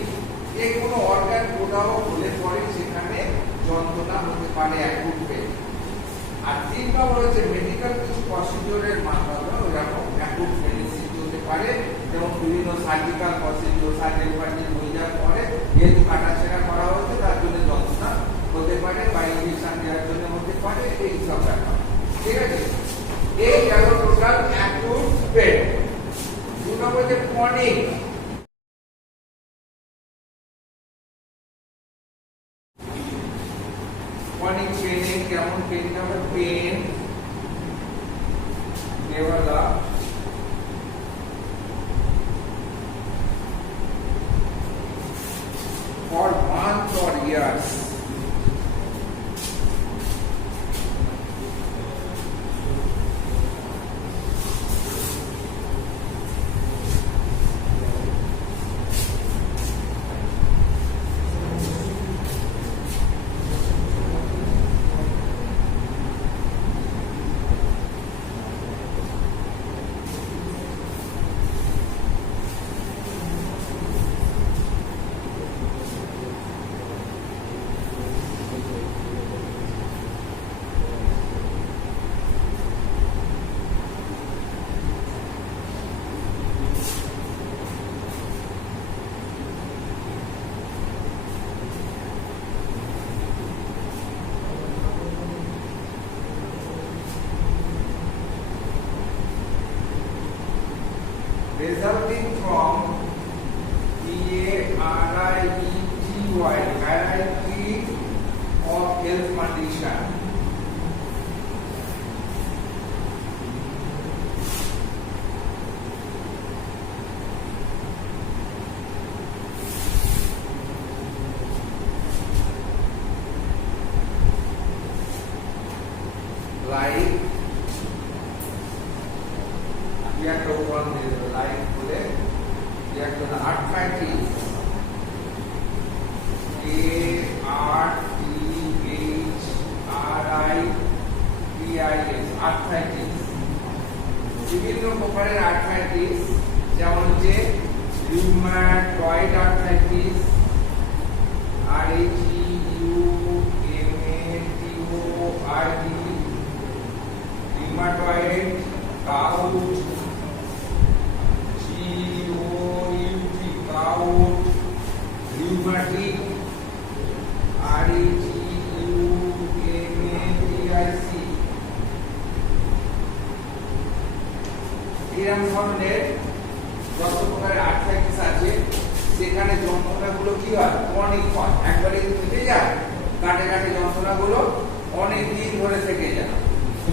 যে কোনো অর্গান কোথাও হলে পরে সেখানে যন্ত্রণা হতে পারে অ্যাকুট পেইন। আর 3 নম্বর হচ্ছে মেডিকেল কিছু প্রসিডিওরের মাধ্যমে এরকম অ্যাকুট পেইন সৃষ্টি হতে পারে, যেমন বিভিন্ন সার্জিক্যাল প্রসিডিওর, সার্জারি হয়ে যাওয়ার পরে যেহেতু কাটাছেঁড়া করা হচ্ছে তার জন্য যন্ত্রণা হতে পারে, বা ইনজেকশন দেওয়ার জন্য হতে পারে, এই সব ব্যাপার। ঠিক আছে, এই গেল টোটাল অ্যাকুট পেইন। 2 নম্বর হচ্ছে ক্রনিক। ক্রনিক পেইনে কেমন পেইন হবে? Pain develop for months or years. Resulting from variety of health condition. Like we have to one like today, we have to arthritis, arthritis, বিভিন্ন প্রকারের আর্থ্রাইটিস, যেমন হচ্ছে rheumatoid arthritis, RHEUMATOID, rheumatoid, gout, GOUT, gout, rheumatic, RHEUMATIC। এরকম ধরনের যত প্রকারের arthritis আছে, সেখানে যন্ত্রণাগুলো কি হয়, ক্রনিক হয়, একবারে থেকে যায়, কাটে কাটে যন্ত্রণাগুলো অনেক দিন ধরে থেকে যায়।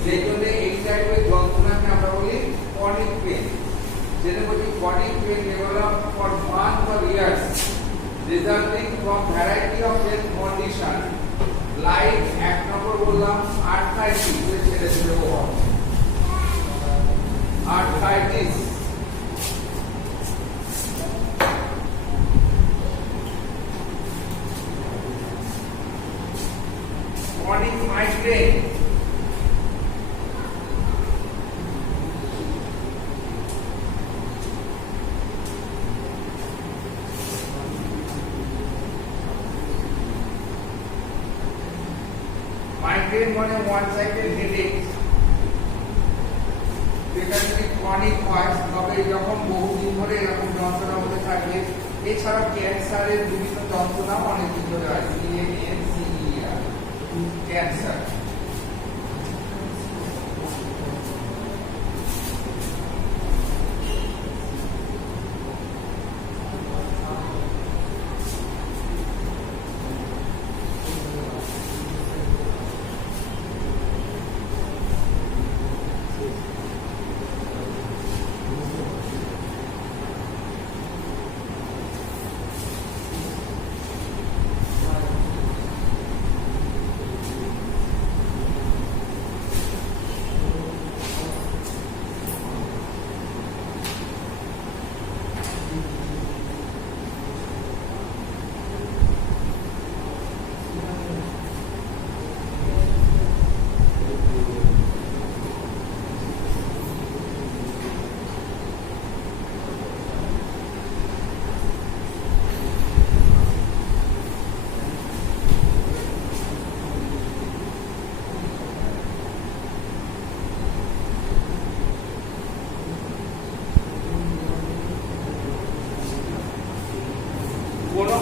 সেই জন্য এই টাইপের যন্ত্রণাকে আমরা বলি ক্রনিক পেন। যেটা বলছি chronic pain develop for month or years, resulting from variety of health condition like, এক নম্বর বললাম আর্থ্রাইটিস, ছেড়ে ছেড়ে হয় আর্থ্রাইটিস, chronic migraine, migraine মানে ওয়ান সাইডেড হেডেক, যেটা যদি ক্রনিক হয় তবে যখন বহুদিন ধরে এরকম যন্ত্রণা হতে থাকে। এছাড়া ক্যান্সারের বিভিন্ন যন্ত্রণা অনেক দিন ধরে হয়, CANCER, ক্যান্সার।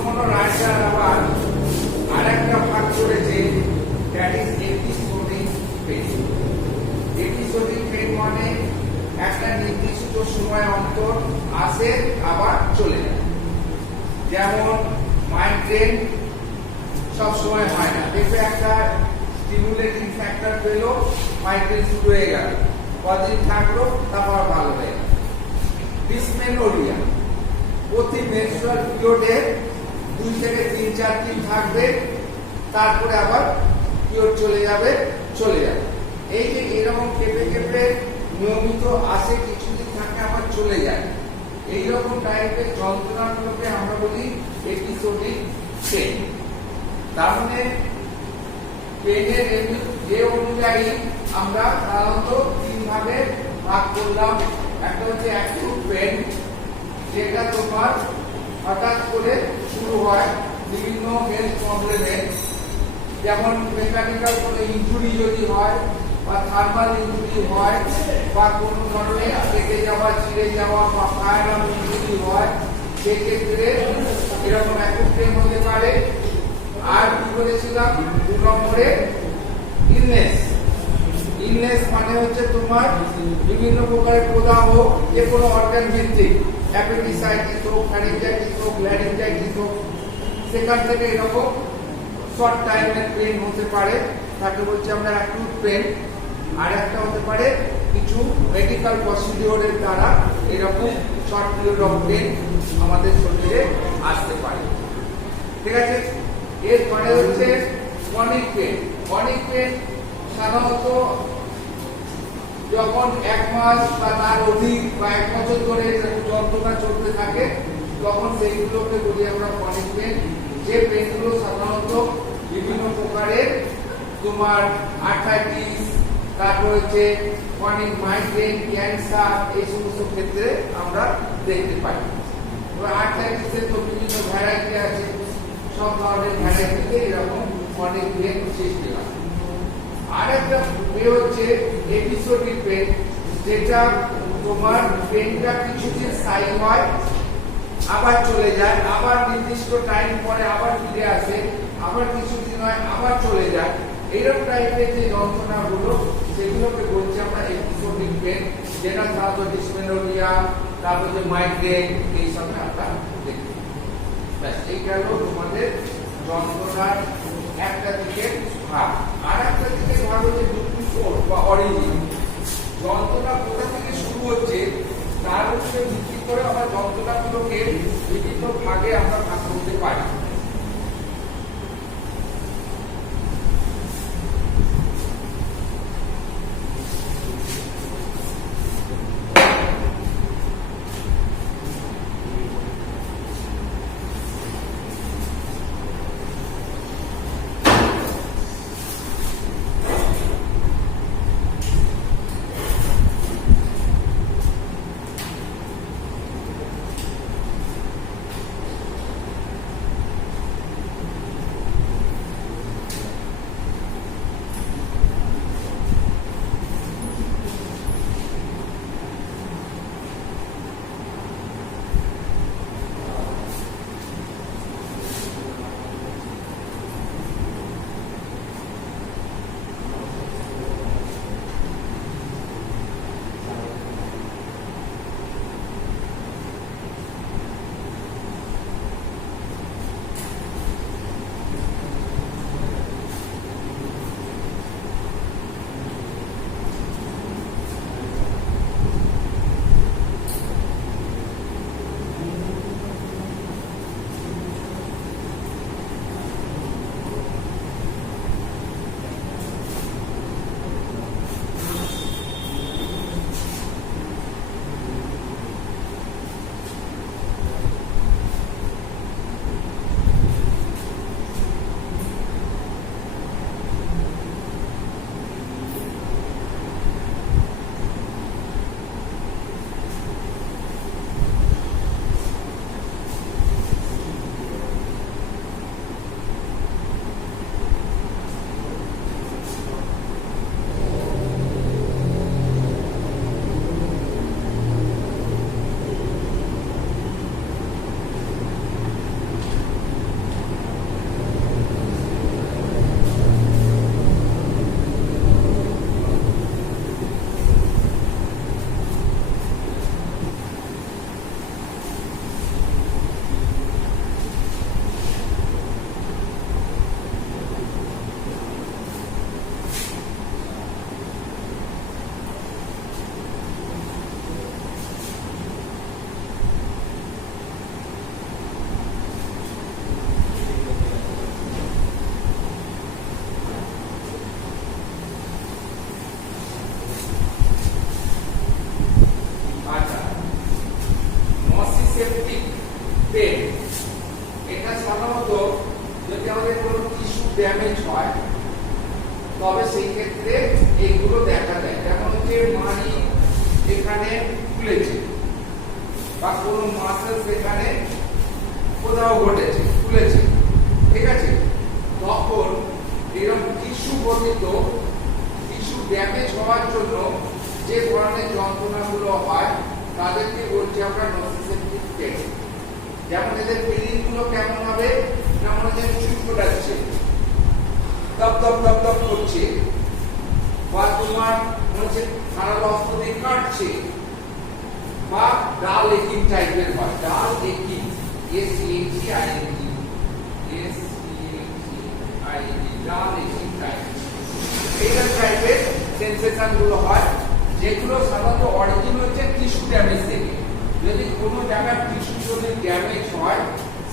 কোন রাইটার আবার আরেকটা ভাগ করেছে, that is episodic pain. Episodic pain মানে একটা নির্দিষ্ট সময় অন্তর আসে আবার চলে যায়। যেমন মাইগ্রেন সব সময় হয় না, দেখবে একটা স্টিমুলেটিং ফ্যাক্টর পেলো, মাইগ্রেন শুরু হয়ে গেল, কদিন থাকলো, তারপর ভালো হয়ে গেল। ডিসমেনোরিয়া প্রতি মেনস্ট্রুয়াল পিরিয়ডে 2 থেকে 3-4 দিন থাকবে, তারপরে আবার পিরিয়ড চলে যাবে। এই যে এরকম কেঁপে কেঁপে নিয়মিত আসে, কিছুদিন থাকে আবার চলে যায়, এইরকম টাইপের যন্ত্রণাগুলোকে আমরা বলি এপিসোডিক পেন। তার মানে পেনের যে অনুযায়ী আমরা সাধারণত 3 ভাগে ভাগ করলাম। একটা হচ্ছে অ্যাকিউট পেন, যেটা তোমার হঠাৎ করে শুরু হয় বিভিন্ন হেলথ প্রবলেমে, যেমন মেকানিক্যাল কোনো ইনজুরি যদি হয়, বা থার্মাল ইনজুরি হয়, বা কোনো ধরনের কেটে যাওয়া, ছিঁড়ে যাওয়া, বা ফায়ার আর্ম ইনজুরি হয়, সেক্ষেত্রে এরকম অ্যাকিউট পেন হতে পারে। আর কি বলেছিলাম, 2 নম্বরে ইলনেস মানে হচ্ছে তোমার বিভিন্ন প্রকারের প্রদাহ, যে কোনো অর্গান ভিত্তিক, অ্যাপেন্ডিসাইটিস হোক, ফ্যারিঞ্জাইটিস হোক, ল্যারিঞ্জাইটিস হোক, সেখান থেকে এরকম শর্ট টাইমের পেন হতে পারে, তাকে বলছি আমরা অ্যাকিউট পেন। আর একটা হতে পারে কিছু মেডিকেল প্রসিডিওরের দ্বারা এরকম শর্ট পিরিয়ড অফ পেন আমাদের শরীরে আসতে পারে। ঠিক আছে, এরপরে হচ্ছে ক্রনিক পেন। ক্রনিক পেন সাধারণত যখন 1 মাস বা তার অধিক বা 1 বছর ধরে যন্ত্রণা চলতে থাকে, তখন সেইগুলোকে বলি আমরা ক্রনিক পেন। যে পেনগুলো সাধারণত বিভিন্ন প্রকারের, তোমার আর্থ্রাইটিস, তারপর হচ্ছে ক্রনিক মাইগ্রেন, ক্যান্সার, এই সমস্ত ক্ষেত্রে আমরা দেখতে পাই। এবার আর্থ্রাইটিসের তো বিভিন্ন ভ্যারাইটি আছে, সব ধরনের ভ্যারাইটিতে এরকম ক্রনিক পেন সৃষ্টি হয়। আর একটা হচ্ছে এপিসোডিক পেন, যেটা তোমার পেনটা কিছুদিন স্থায়ী হয়, আবার চলে যায়, আবার নির্দিষ্ট টাইম পরে আবার ফিরে আসে, আবার কিছুদিন হয় আবার চলে যায়। এইরকম টাইপের যে যন্ত্রণাগুলো সেগুলোকে বলছি আমরা এপিসোডিক পেন, যেটা সাধারণত ডিসমেনোরিয়া, তারপর যে মাইগ্রেন, এই সব আমরা দেখি। এই গেল তোমাদের যন্ত্রণার একটা দিকে ভাগ। আর একটা দিকে ভাগ হচ্ছে সোর্স বা অরিজিন। যন্ত্রণা কোথা থেকে শুরু হচ্ছে তার উপরে ভিত্তি করে আমরা যন্ত্রণাগুলোকে বিভিন্ন ভাগে আমরা ভাগ করতে পারি। পেন, এটা সাধারণত যদি আমাদের কোনো টিস্যু ড্যামেজ হয় তবে সেই ক্ষেত্রে এইগুলো দেখা যায়। যেমন হচ্ছে মাড়ি এখানে ফুলেছে বা কোনো মাসেলস এখানে কোথাও ঘটেছে, ফুলেছে, ঠিক আছে, তখন এরকম টিস্যু গঠিত টিস্যু ড্যামেজ হওয়ার জন্য যে ধরনের যন্ত্রণাগুলো হয় তাদেরকে বলছি আমরা নসিসেপ্টিক পেন। যেমন এদের ফিলিং গুলো কেমন হবে, যেমন হচ্ছে চুলকোটাচ্ছে, দপ দপ দপ দপ করছে, বা তোমার হচ্ছে ধারালো অস্ত্র দিয়ে কাটছে, বা ডাল একিং টাইপের হয়, ডাল একিং, S-E-H-I-N-G, S-E-H-I-N-G, ডাল একিং টাইপ, এইরকম টাইপের সেন্সেশন গুলো হয়, যেগুলো সাধারণত অরিজিন হচ্ছে টিস্যু ড্যামেজ থেকে। যদি কোনো জায়গায় টিস্যু যদি ড্যামেজ হয়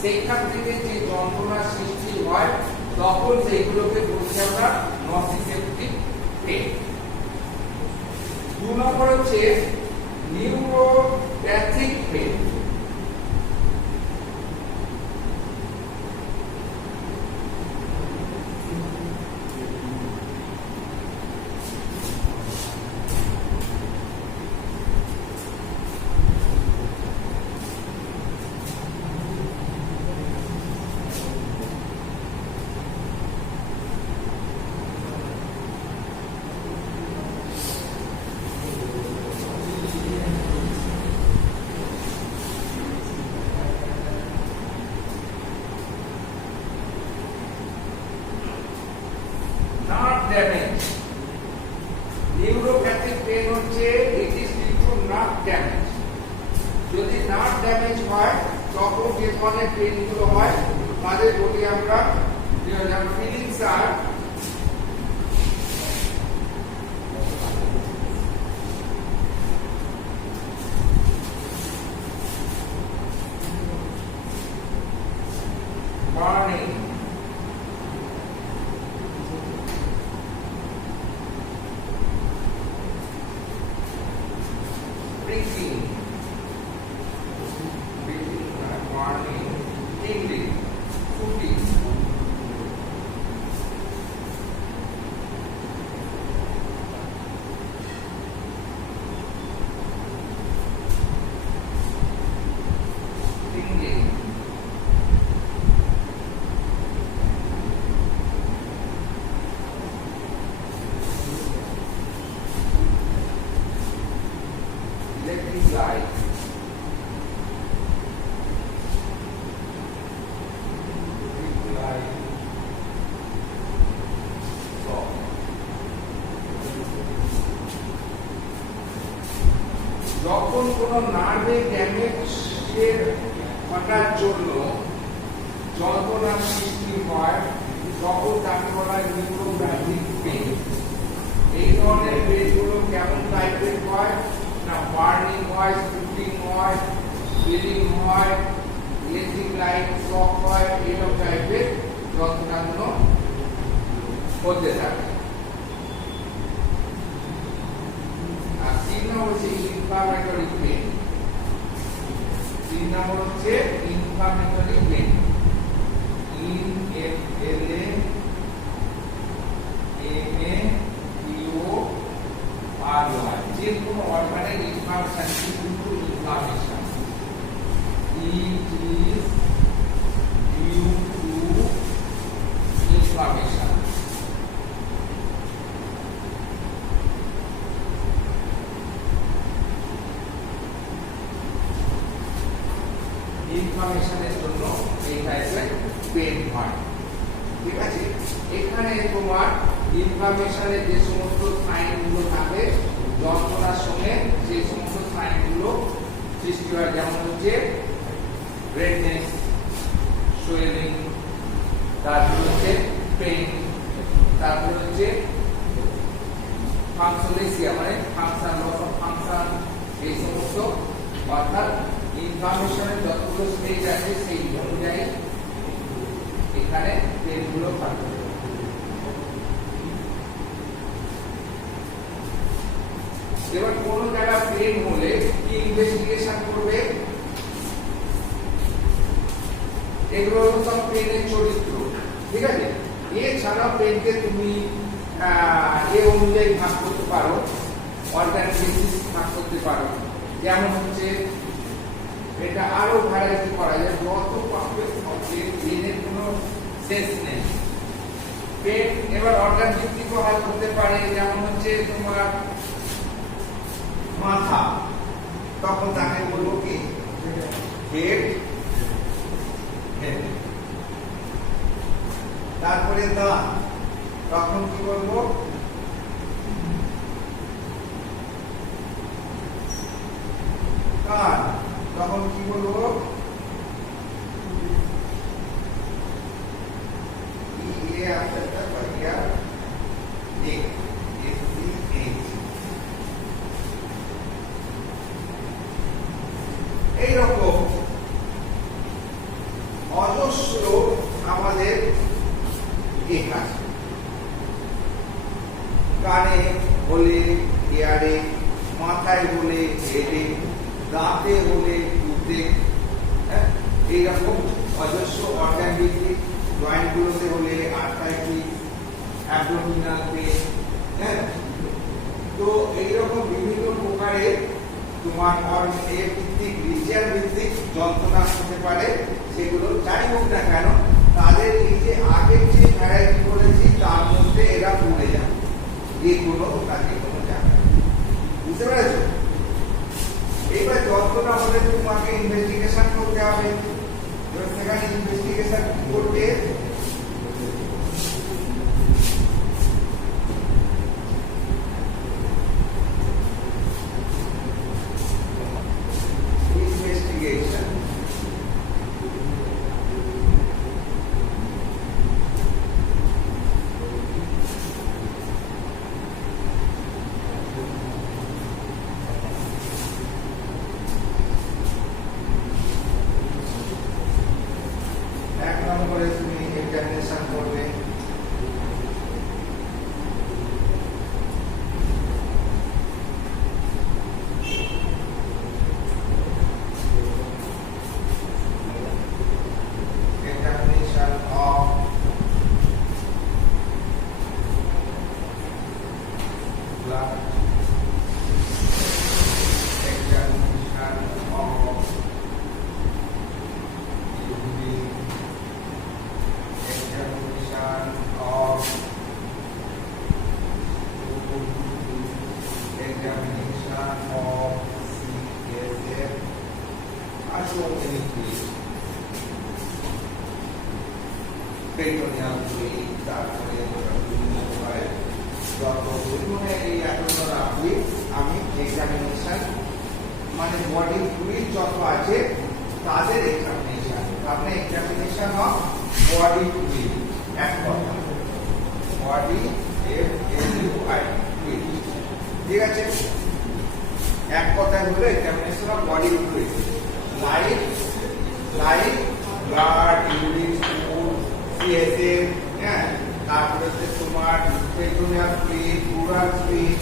সেইখান থেকে যে যন্ত্রণা সৃষ্টি হয় তখন সেইগুলোকে বলছি আমরা নসিসেপ্টিক পেন। 2 নম্বর হচ্ছে নিউরোপ্যাথিক পেন। হয় তখন যে ধরনের পেন গুলো হয় তাদের বলি আমরা ফিলিংস আর burning. Breathing, burning, tingling, cooking. Tingling. Electric light. Electric light. Shock. যখন কোনো নার্ভে ড্যামেজের ঘটার জন্য যন্ত্রণার সৃষ্টি হয় তখন তাকে বলা হয় নিউরোপ্যাথিক পেইন। এই ধরনের পেইনগুলো কেমন টাইপের হয় না বার্নিং হয়, স্কুটিং হয়, ব্লিডিং হয়, ইলেকট্রিক লাইট শক হয়, এরকম টাইপের যন্ত্রণাগুলো হতে থাকে। আর 3 নম্বর হচ্ছে ইনফ্লামেটরি পেইন। 3 নম্বর হচ্ছে ইনফ্লামেটরি পেইন। যে কোনো অর্গানের ইনফ্লামেশন কিন্তু inflammation it is due to inflammation. ইনফ্লামেশনের জন্য এই টাইপের পেইন হয়। ঠিক আছে, এখানে তোমার ইনফ্লামেশনের যে সমস্ত সাইনগুলো থাকে যন্ত্রণার সঙ্গে সেই সমস্ত সাইনগুলো সৃষ্টি হয়, যেমন হচ্ছে রেডনেস, সোয়েলিং, তারপর হচ্ছে পেইন, তারপর হচ্ছে ফাংশনালেসিয়া মানে ফাংশন, লস অফ ফাংশন, এই সমস্ত। অর্থাৎ ইনফ্লামেশনের যতগুলো স্টেজ আছে সেই অনুযায়ী এখানে পেইনগুলো থাকবে। এবার কোন জায়গা পেইন হলে কি ইনভেস্টিগেশন করবে? এগুলো হলো সব পেইনের চরিত্র। ঠিক আছে, এছাড়াও পেইনকে তুমি এ অনুযায়ী ভাগ করতে পারো, অর্গান বেসিস ভাগ করতে পারো। যেমন হচ্ছে এটা আরো ভ্যারাইটি করা যায়, যত পাবে পেইনের কোনো শেষ নেই। পেইন এবার অর্গান ভিত্তিক হাল হতে পারে, যেমন হচ্ছে তোমার মাথা, তখন তাকে বলবো কি হেড। তারপরে দাঁত, তখন কি বলবো কান, তখন কি বলবো এইরকম অজস্র আমাদের কাজ। কানে হলে হেয়ারে, মাথায় হলে হেডে, দাঁতে হলে টুথে, এইরকম অজস্র অর্গান ভিত্তিক। জয়েন্ট গুলোতে হলে আর্থ্রাইটিস, অ্যাবডোমিনাল পেইন। তো এইরকম বিভিন্ন প্রকারের তোমার এর ভিত্তিক, রিজিয়ন ভিত্তিক যন্ত্রণা হতে পারে। সেগুলো যাই হোক না কেন, তাদের এই যে আগের যে ভ্যারাইটি করেছি তার মধ্যে এরা পড়ে যায়, এগুলো তাকে কোনো জায়গা। বুঝতে পেরেছো? এইবার যন্ত্রণা হলে তোমাকে ইনভেস্টিগেশন করতে হবে। সেখানে ইনভেস্টিগেশন করতে investigation so many fluids. Peritoneal fluid, তারপরে বিভিন্ন প্রকারের যত পরিমাণে এই এতগুলো রাখি আমি এক্সামিনেশন মানে বডি ফ্লুইড যত আছে তাদের এক্সামিনেশন আপনি এক্সামিনেশন অফ বডি ফ্লুইড এক কথা body F U I fluid ঠিক আছে এক কথায় হলো examination of body fluid like blood urine স্টুল CSF হ্যাঁ তারপরে হচ্ছে তোমার পেট্রোলিয়াম ফ্লুইড প্লুরাল ফ্লুইড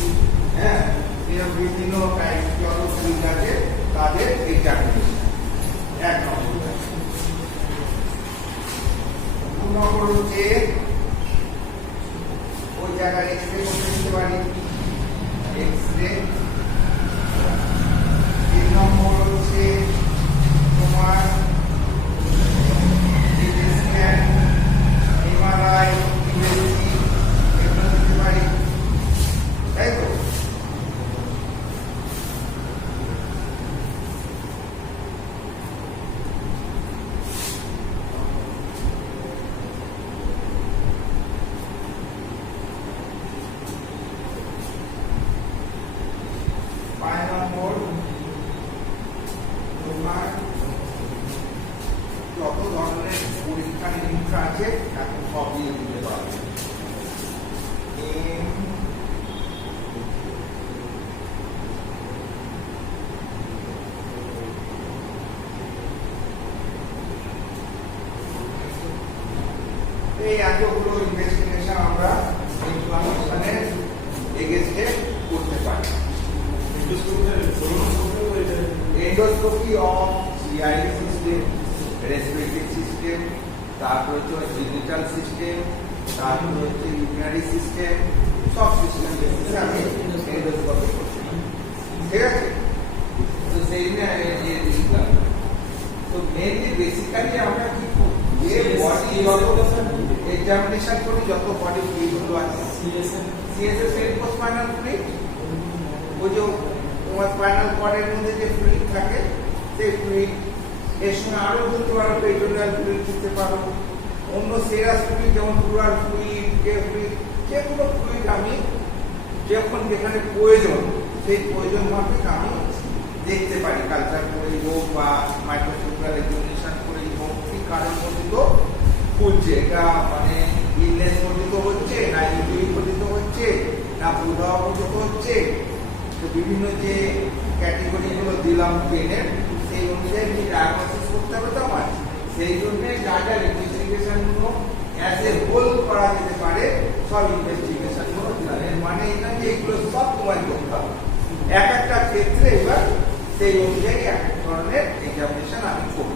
হ্যাঁ এরকম বিভিন্ন টাইপ যত ফ্লুইড আছে তাদের এক্সামিনেশন এক নম্বর দু নম্বর হচ্ছে ওই জায়গায় এক্সরে করতে দিতে পারি এক্সরে তিন নম্বর হচ্ছে তোমার সিটি স্ক্যান এমআরআই ইউএসজি এগুলো দিতে পারি তাই তো যত ধরনের পরীক্ষা নিরীক্ষা আছে এখন সব দিয়ে দিতে পারবে এই এতগুলো ইনভেস্টিগেশন আমরা ইনফ্লামেশনের এগেইনস্টে করতে পারি endoscopy of GI system, respiratory system, তারপর হচ্ছে digital system, তারপর হচ্ছে urinary system, সব সিস্টেম বেসিসে আমি endoscopy করছি ঠিক আছে তো সেই নিয়ে দিলাম তো মেইনলি বেসিক্যালি আমরা কি করি এই বডি যত এক্সামিনেশন করি যত বডি ফ্লুইড গুলো আছে সিএসএস স্পাইনাল ফ্লুইড ওই যে তোমার স্পাইনাল কর্ডের মধ্যে যে ফ্লুইড থাকে সেই ফ্লুইড এর সঙ্গে আরো বলতে পারো পেট্রোলিয়াল ফ্লুইড দিতে পারো অন্য সেরাস ফ্লুইড যেমন প্লুরাল ফ্লুইড কে ফ্লুইড যেগুলো ফ্লুইড আমি যখন যেখানে প্রয়োজন সেই প্রয়োজন মাফিক আমি দেখতে পারি কালচার করেই হোক বা মাইক্রোস্কোপিক্যাল এক্সামিনেশন করেই হোক কি কারণ ঘটিত খুলছে এটা মানে ইলনেস ঘটিত হচ্ছে না ইনজুরি ঘটিত হচ্ছে না প্রদাহ ঘটিত হচ্ছে তো বিভিন্ন যে ক্যাটাগরিগুলো দিলাম পেনের সেই অনুযায়ী কি ডায়াগনোসিস করতে হবে তো আমার সেই জন্য যা যা ইনভেস্টিগেশনগুলো অ্যাজ এ হোল করা যেতে পারে সব ইনভেস্টিগেশনগুলো দিলাম এর মানে এই না যে এগুলো সব তোমার করতে হবে এক একটা ক্ষেত্রে এবার সেই অনুযায়ী এক ধরনের এক্সামিনেশন আমি করব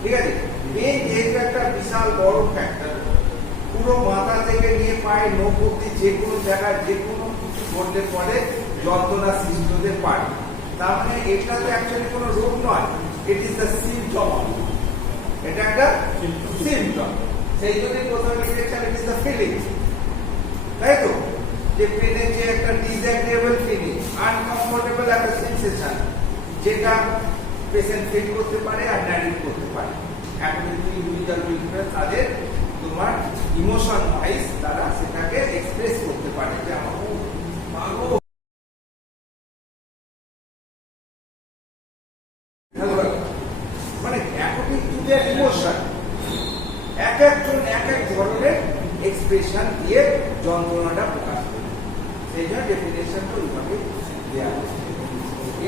ঠিক আছে মেন যেহেতু একটা বিশাল বড় ফ্যাক্টর পুরো মাথা থেকে নিয়ে পায়ে নখ অব্দি যে কোনো জায়গায় যে কোনো কিছু করতে পরে যন্ত্রণা সৃষ্টি হতে পারে তার মানে এটা তো অ্যাকচুয়ালি কোনো রোগ নয় ইট ইজ দ্য সিম্পটম এটা একটা সিম্পটম সেই জন্য প্রথমে লিখেছেন ইট ইজ দ্য ফিলিং তাই তো যে পেনের যে একটা ডিসএগ্রেবল ফিলিং আনকমফোর্টেবল একটা সেন্সেশন যেটা পেশেন্ট ফিল করতে পারে আর ন্যারেট করতে পারে এখন যদি ইন্ডিভিজুয়াল ভিতরে তাদের তোমার ইমোশন ওয়াইজ তারা সেটাকে এক্সপ্রেস করতে পারে যে আমার মাগো মানে অ্যাকর্ডিং টু দেয়ার ইমোশন এক একজন এক এক ধরনের এক্সপ্রেশন দিয়ে যন্ত্রণাটা প্রকাশ করে সেই জন্য ডেফিনেশনটা ওইভাবে দেওয়া হয়েছে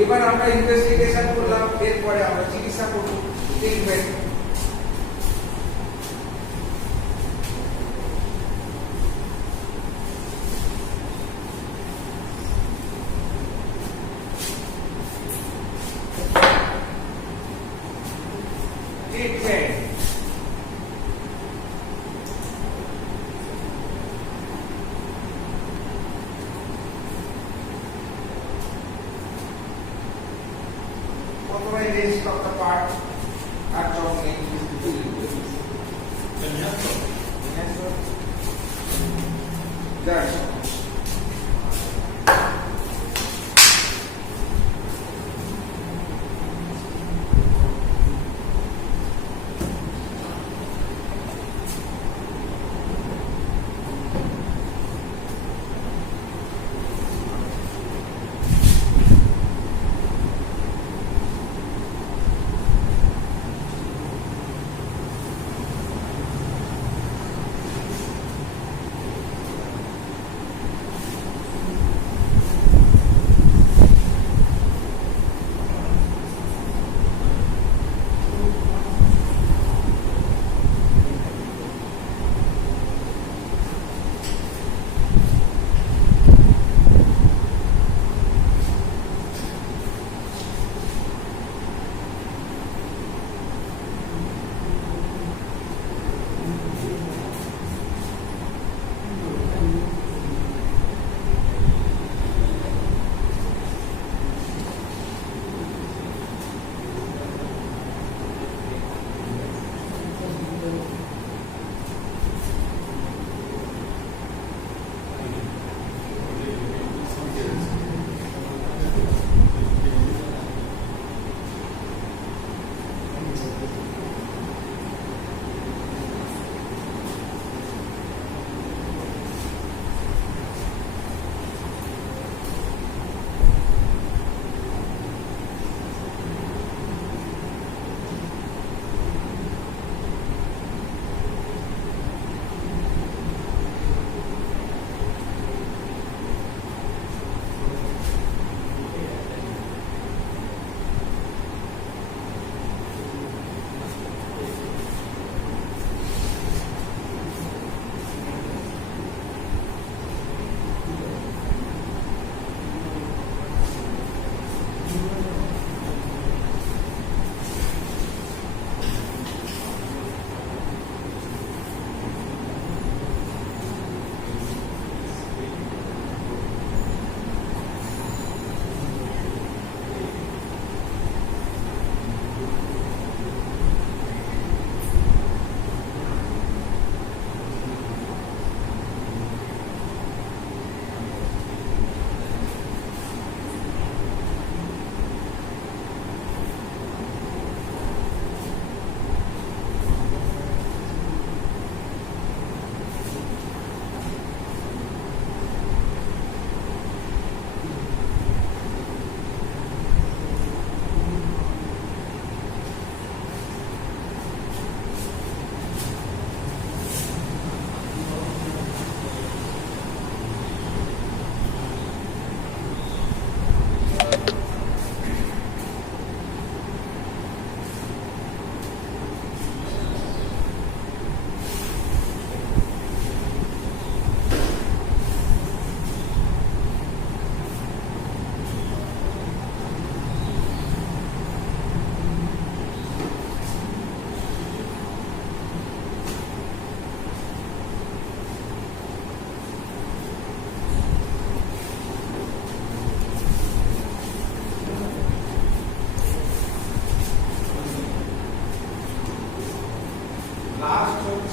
এবার আমরা ইনভেস্টিগেশন করলাম এরপরে আমরা চিকিৎসা করব treatment Rest of the part are joining with the yes, sir. That's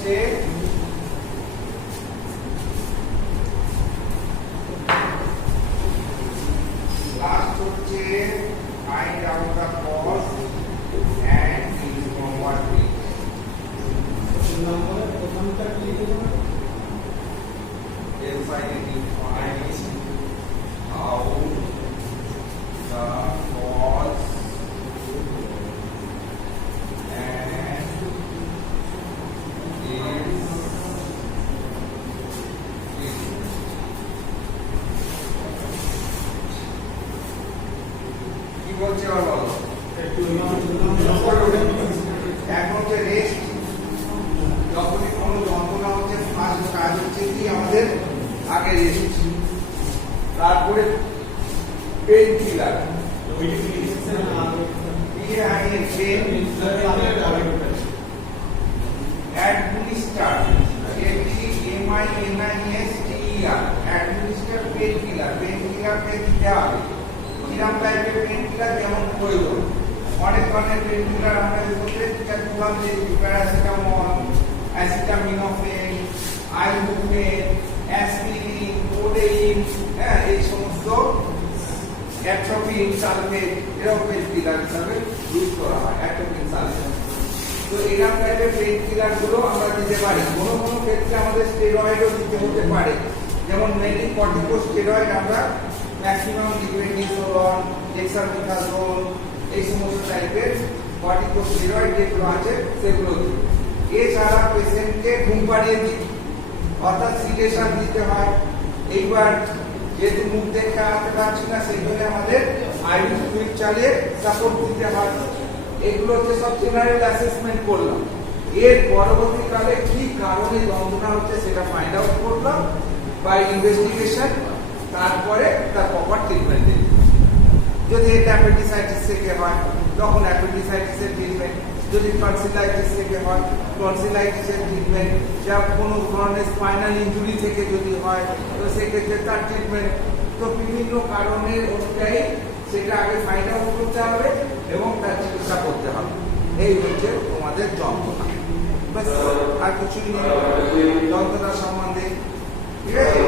হচ্ছে লাস্ট হচ্ছে find out the cause and inform what we define how the cause and কি বলছে আবার বলো এখন হচ্ছে রেস্ট যখনই কোনো যন্ত্রণা হচ্ছে ফার্স্ট কাজ হচ্ছে কি আমাদের আগে রেস্ট তারপরে pain killer administer administer pain killer দিতে হবে কিরকম টাইপের পেন কিলার যেমন প্রয়োজন অনেক ধরনের পেন কিলার আমরা বলতে বললাম যে paracetamol acetaminophen ibuprofen aspirin codeine এই সমস্ত অ্যাট্রোপিন সালফেট এরকম পেন কিলার হিসাবে ইউজ করা হয় অ্যাট্রোপিন সালফেট তো এরকম টাইপের পেন কিলার গুলো আমরা দিতে পারি কোনো কোনো ক্ষেত্রে আমাদের স্টেরয়েডও দিতে হতে পারে যেমন মেনলি কর্টিকোস্টেরয়েড আমরা ম্যাক্সিমাম ডিক্লোনিসোলন ডেক্সামেথাসোন এই সমস্ত টাইপের কর্টিকোস্টেরয়েড যেগুলো আছে সেগুলো দিই এছাড়া পেশেন্টকে ঘুম পাড়িয়ে দিই অর্থাৎ সিডেশন দিতে হয় এইবার যেহেতু মুখ দেখতে আসতে পারছি না সেই জন্য আমাদের আইভি ফ্লুইড চালিয়ে সাপোর্ট দিতে হয় এগুলো হচ্ছে সব জেনারেল অ্যাসেসমেন্ট করলাম এর পরবর্তীকালে কি কারণে যন্ত্রণা হচ্ছে সেটা ফাইন্ড আউট করলাম বাই ইনভেস্টিগেশন তারপরে তার প্রপার ট্রিটমেন্ট দিই যদি এটা অ্যাপেন্ডিসাইটিস থেকে হয় তখন অ্যাপেন্ডিসাইটিসের ট্রিটমেন্ট যদি টনসিলাইটিস থেকে হয় টনসিলাইটিসের ট্রিটমেন্ট যা কোনো ধরনের স্পাইনাল ইনজুরি থেকে যদি হয় তো সেক্ষেত্রে তার ট্রিটমেন্ট তো বিভিন্ন কারণের অনুযায়ী সেটা আগে ফাইন্ড আউট করতে হবে এবং তার চিকিৎসা করতে হবে এই হচ্ছে তোমাদের যন্ত্রণা বাস আর কিছুই নেই যন্ত্রণা সম্বন্ধে ঠিক আছে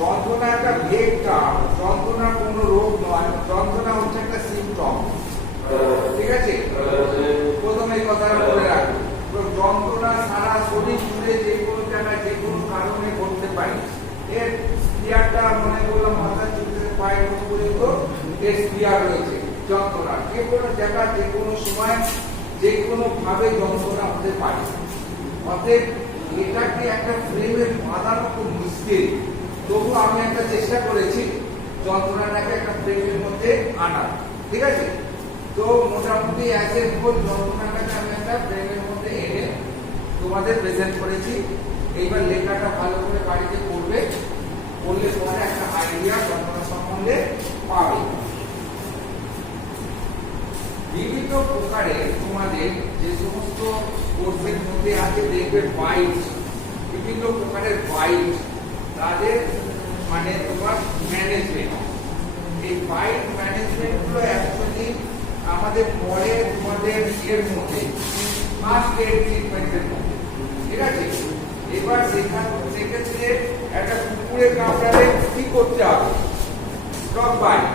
যন্ত্রণা একটা ভেগ টার্ম যন্ত্রণা কোনো রোগ নয় যন্ত্রণা হচ্ছে একটা সিমটম ঠিক আছে প্রথমে এই কথাটা বলে রাখবো যন্ত্রণা সারা শরীর জুড়ে যে কোনো জায়গায় যে কোনো কারণে ঘটতে পারে এর ক্রিয়াটা মনে করলাম মাথা চুলতে পায়ের পর্যন্ত এর ক্রিয়া রয়েছে যন্ত্রণা যে কোনো জায়গা যে কোনো সময় যে কোনো ভাবে যন্ত্রণা হতে পারে অতএব এটাকে একটা ফ্রেমে বাঁধানো খুব মুশকিল তবু আমি একটা চেষ্টা করেছি যন্ত্রণাটাকে একটা ফ্রেমের মধ্যে আনা ঠিক আছে তো মোটামুটি অ্যাজ এ হোল যন্ত্রণাটাকে আমি একটা ফ্রেমের মধ্যে এনে তোমাদের প্রেজেন্ট করেছি এইবার লেখাটা ভালো করে বাড়িতে করবে করলে পরে একটা আইডিয়া যন্ত্রণা সম্বন্ধে পাবে বিভিন্ন প্রকারে তোমাদের যে সমস্ত কোর্সের মধ্যে আছে দেখবে বাইট বিভিন্ন প্রকারের বাইট তাদের মানে তোমার ম্যানেজমেন্ট এই বাইট ম্যানেজমেন্ট গুলো অ্যাকচুয়ালি আমাদের পরে তোমাদের এর মধ্যে ফার্স্ট এড ট্রিটমেন্টের মধ্যে ঠিক আছে এবার সেক্ষেত্রে একটা কুকুরে কামড়ালে কি করতে হবে dog bite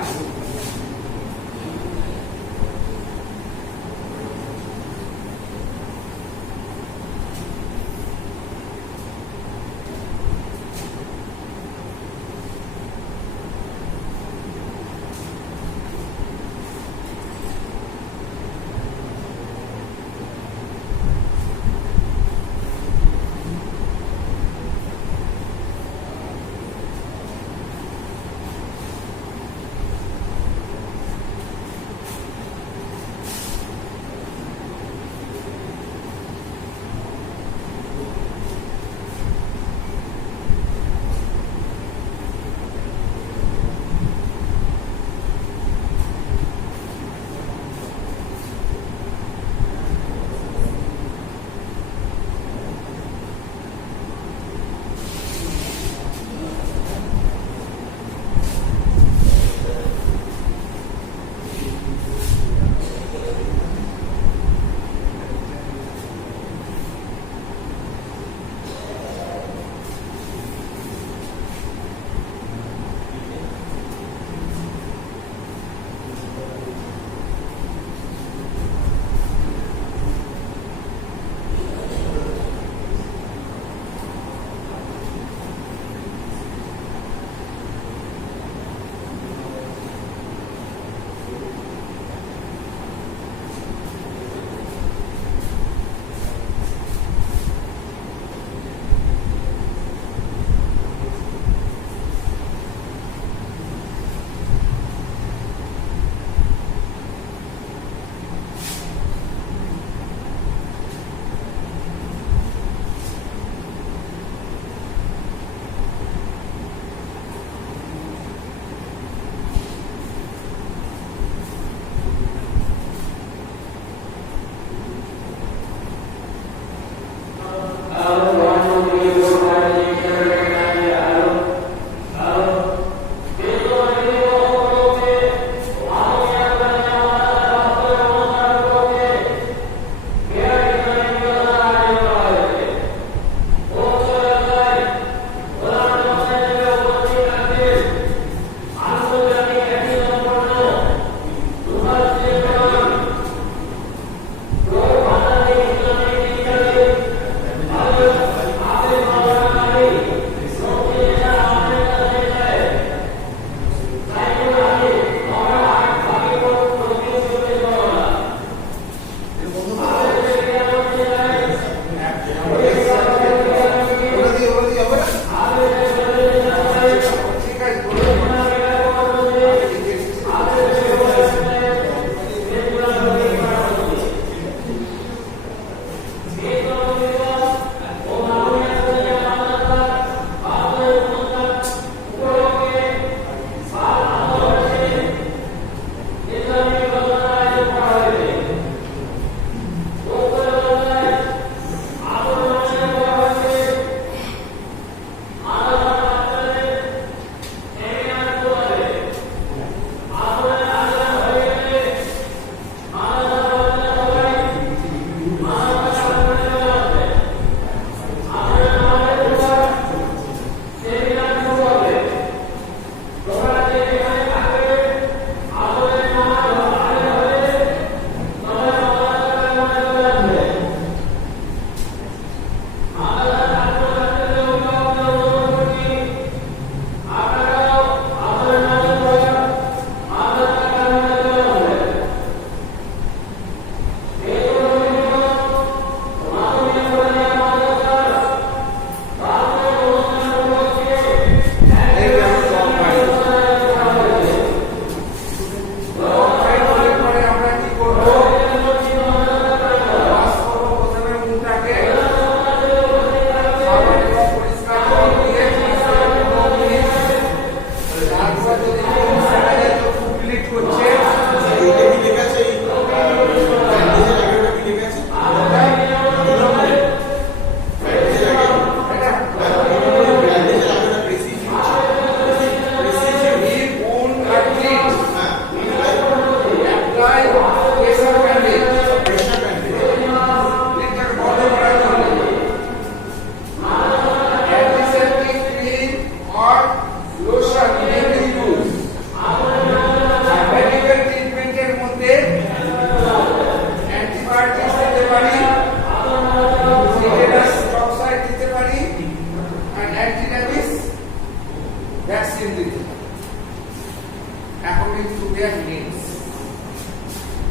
according to their needs.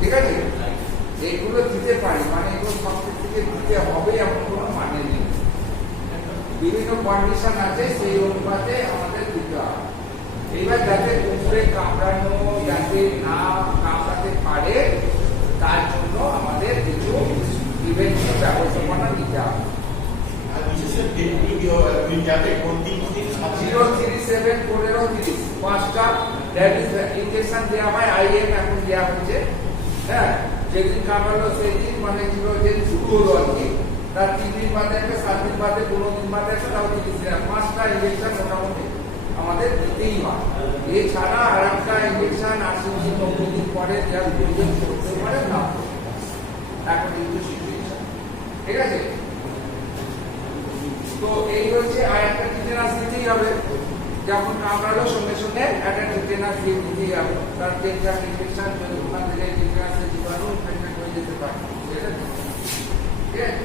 ঠিক আছে, এইগুলো দিতে পারি, মানে এগুলো সব থেকে দিতে হবে এমন কোনো মানে নেই। বিভিন্ন কন্ডিশন আছে, সেই অনুপাতে আমাদের দিতে হবে। এইবার যাতে কুকুরে কামড়ানো যাতে না কামড়াতে পারে তার জন্য আমাদের কিছু প্রিভেন্টিভ ব্যবস্থাপনা নিতে হবে। আর বিশেষ ডেটগুলো কি হবে যাতে কোন দিন 037 15 30 পাঁচটা ডায়াবেটিস ইনজেকশন দেওয়া হয়, আইএম এখন দেওয়া হচ্ছে। হ্যাঁ, যেদিন কামড়ালো সেই দিন মানে যেদিন শুরু হলো আর কি, তার 3 দিন বাদে একটা, 7 দিন বাদে, 15 দিন বাদে একটা, তাও 30 দিন, পাঁচটা ইনজেকশন মোটামুটি আমাদের দিতেই হয়। এছাড়া আর একটা ইনজেকশন 80 দিন 90 দিন পরে যার প্রয়োজন করতে পারে না, এখন কিন্তু সিচুয়েশন। ঠিক আছে, তো এই হচ্ছে। আর একটা টিটেনাস দিতেই হবে, যখন কামড়ালো সঙ্গে সঙ্গে একটা টিটেনাস দিয়ে দিতেই হবে, তার টেনশন ইনফেকশন যদি ওখান থেকে টিটেনাসের জীবাণু ইনফেকশন হয়ে যেতে পারে। ঠিক আছে,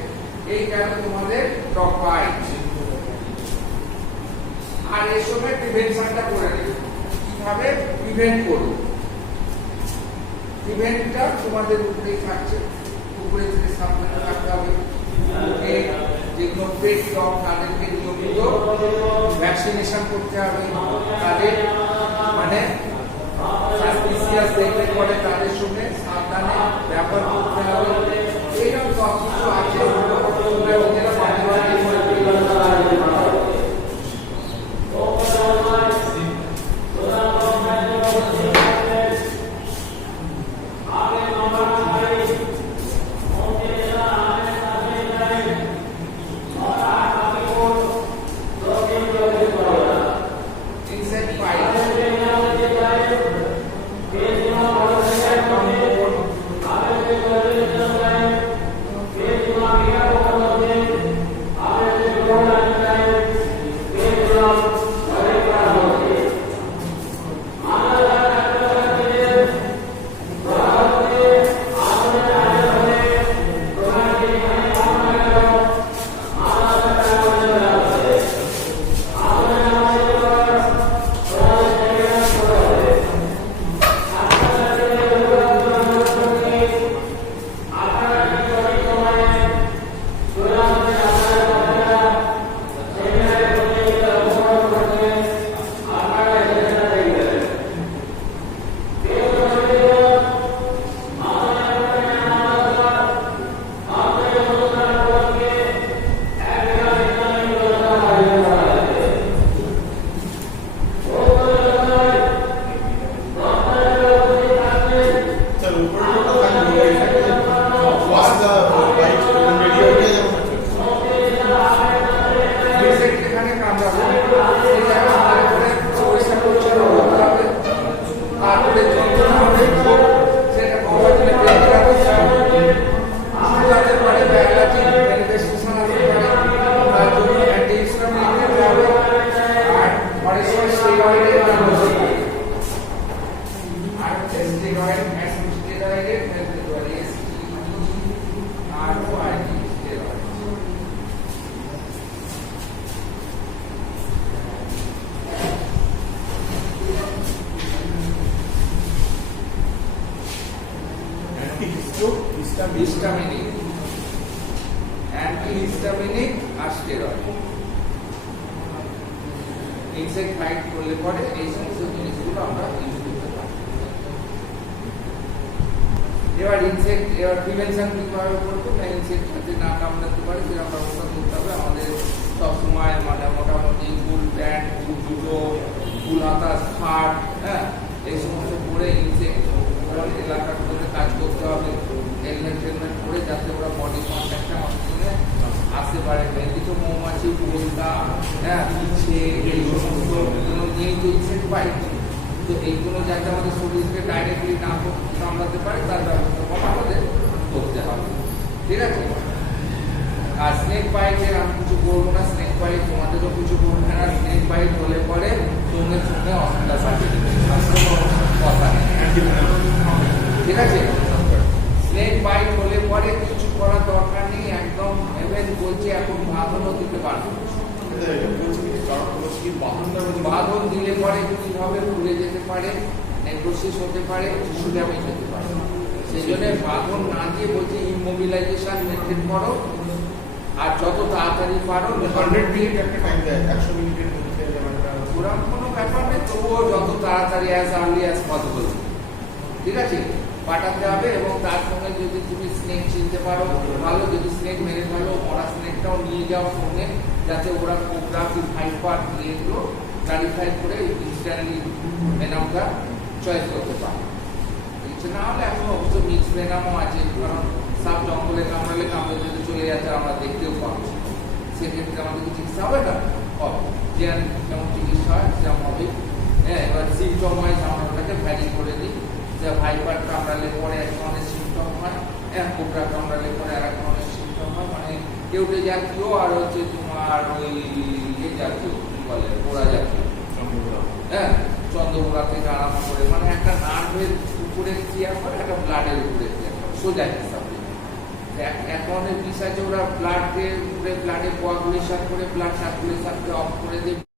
এই গেল তোমাদের টপ বাইট। আর এই সময় প্রিভেনশনটা করে নেবে, কিভাবে প্রিভেন্ট করবে। প্রিভেন্টটা তোমাদের উপরেই থাকছে, উপরে থেকে সাবধানে থাকতে হবে। যেগুলো পেট ডগ তাদেরকে নিয়মিত ভ্যাকসিনেশন করতে হবে, তাদের মানে সাসপিসিয়াস দেখলে পরে তাদের সঙ্গে সাবধানে ব্যবহার করতে হবে। এইরকম সব কিছু আছে, ওদেরও মাঝে মাঝে হিস্টামিনিক, অ্যান্টিহিস্টামিনিক আর স্টেরয়েড। ইনসেক্ট বাইট করলে পরে এই সমস্ত জিনিসগুলো আমরা ইউজ করতে পারি। এবার প্রিভেনশন কিভাবে করবো, না ইনসেক্ট যাতে না কামড়াতে পারে সেরকম ব্যবস্থা করতে হবে। আমাদের সবসময় মানে মোটামুটি ফুল প্যান্ট, ফুল জুতো, ফুল হাতা, শার্ট, হ্যাঁ, এই সমস্ত পরে ইনসেক্ট এলাকার মধ্যে কাজ করতে হবে। হেলমেট টেলমেট করে যাতে ওরা বডি কন্ট্যাক্টটা আমাদের সঙ্গে আসতে পারে। কিছু মৌমাছি, পোলতা, হ্যাঁ, পিছে এই সমস্ত নিয়েই তো ইনসেক্ট পাই, তো এইগুলো যাতে আমাদের শরীরকে ডাইরেক্টলি না কামড়াতে পারে তার ব্যবস্থাপনা আমাদের করতে হবে। ঠিক আছে, আর স্নেক বাইটের আমি কিছু বলবো না, স্নেক বাইট তোমাদেরও কিছু বলবো না। স্নেক বাইট হলে পরে সঙ্গে সঙ্গে হসপিটাল সার্টিফিকেট কথা নেই। ঠিক আছে, স্নেক বাইট হলে পরে কিছু করার দরকার নেই, একদম হেভেন বলছে এখন বাঁধনও দিতে পারবো। বাঁধন দিলে পরে কিভাবে ঘুরে যেতে পারে, নেক্রোসিস হতে পারে, টিস্যু ড্যামেজ হতে পারে। সেই জন্য বাঁধন না দিয়ে বলছে ইমোবিলাইজেশন মেনটেন করো, আর যত তাড়াতাড়ি পারো 100 মিনিট একটা টাইম দেয়, 100 মিনিটের মধ্যে যেমন একটা পুরান কোনো ব্যাপার নেই, তবুও যত তাড়াতাড়ি অ্যাজ আর্লি অ্যাজ পসিবল, ঠিক আছে, পাঠাতে হবে। এবং তার সঙ্গে যদি তুমি স্নেক চিনতে পারো ভালো, যদি স্নেক মেরে ফেলো মরা স্নেকটাও নিয়ে যাও সঙ্গে, যাতে ওরা কোবরা কি ভাইপার এগুলো ক্লারিফাই করে ইনস্ট্যান্টলি ভেনামটা চয়েস করতে পারে। ইচ্ছে না হলে এখন অবশ্য মিক্স ভেনামও আছে, কারণ সব জঙ্গলে কামড়ালে কামড়ে যদি চলে যাচ্ছে আমরা দেখতেও পাবো, সেক্ষেত্রে আমাদের কি চিকিৎসা হবে না? হবে, যেমন চিকিৎসা হয় সেরকম হবে। হ্যাঁ, এবার সিমটম ওয়াইজ আমরা ওটাকে ভ্যারি করে দিই, যে ভাইপার কামড়ালে পরে এক ধরনের সিমটম হয়, কোবরা কামড়ালে পরে আর এক ধরনের সিমটম হয়, মানে কেউটে জাতীয় আর হচ্ছে তোমার ওই জাতীয় কি বলে পোড়া জাতীয়, হ্যাঁ, চন্দ্রপুরা থেকে আরম্ভ করে, মানে একটা নার্ভের উপরে ক্রিয়া করে, একটা ব্লাডের উপরে ক্রিয়া করে, সোজা হিসাবে। এক ধরনের বিষ আছে, ওরা ব্লাডে কোয়াগুলেশন করে ব্লাড সার্কুলেশনকে অফ করে দেবে।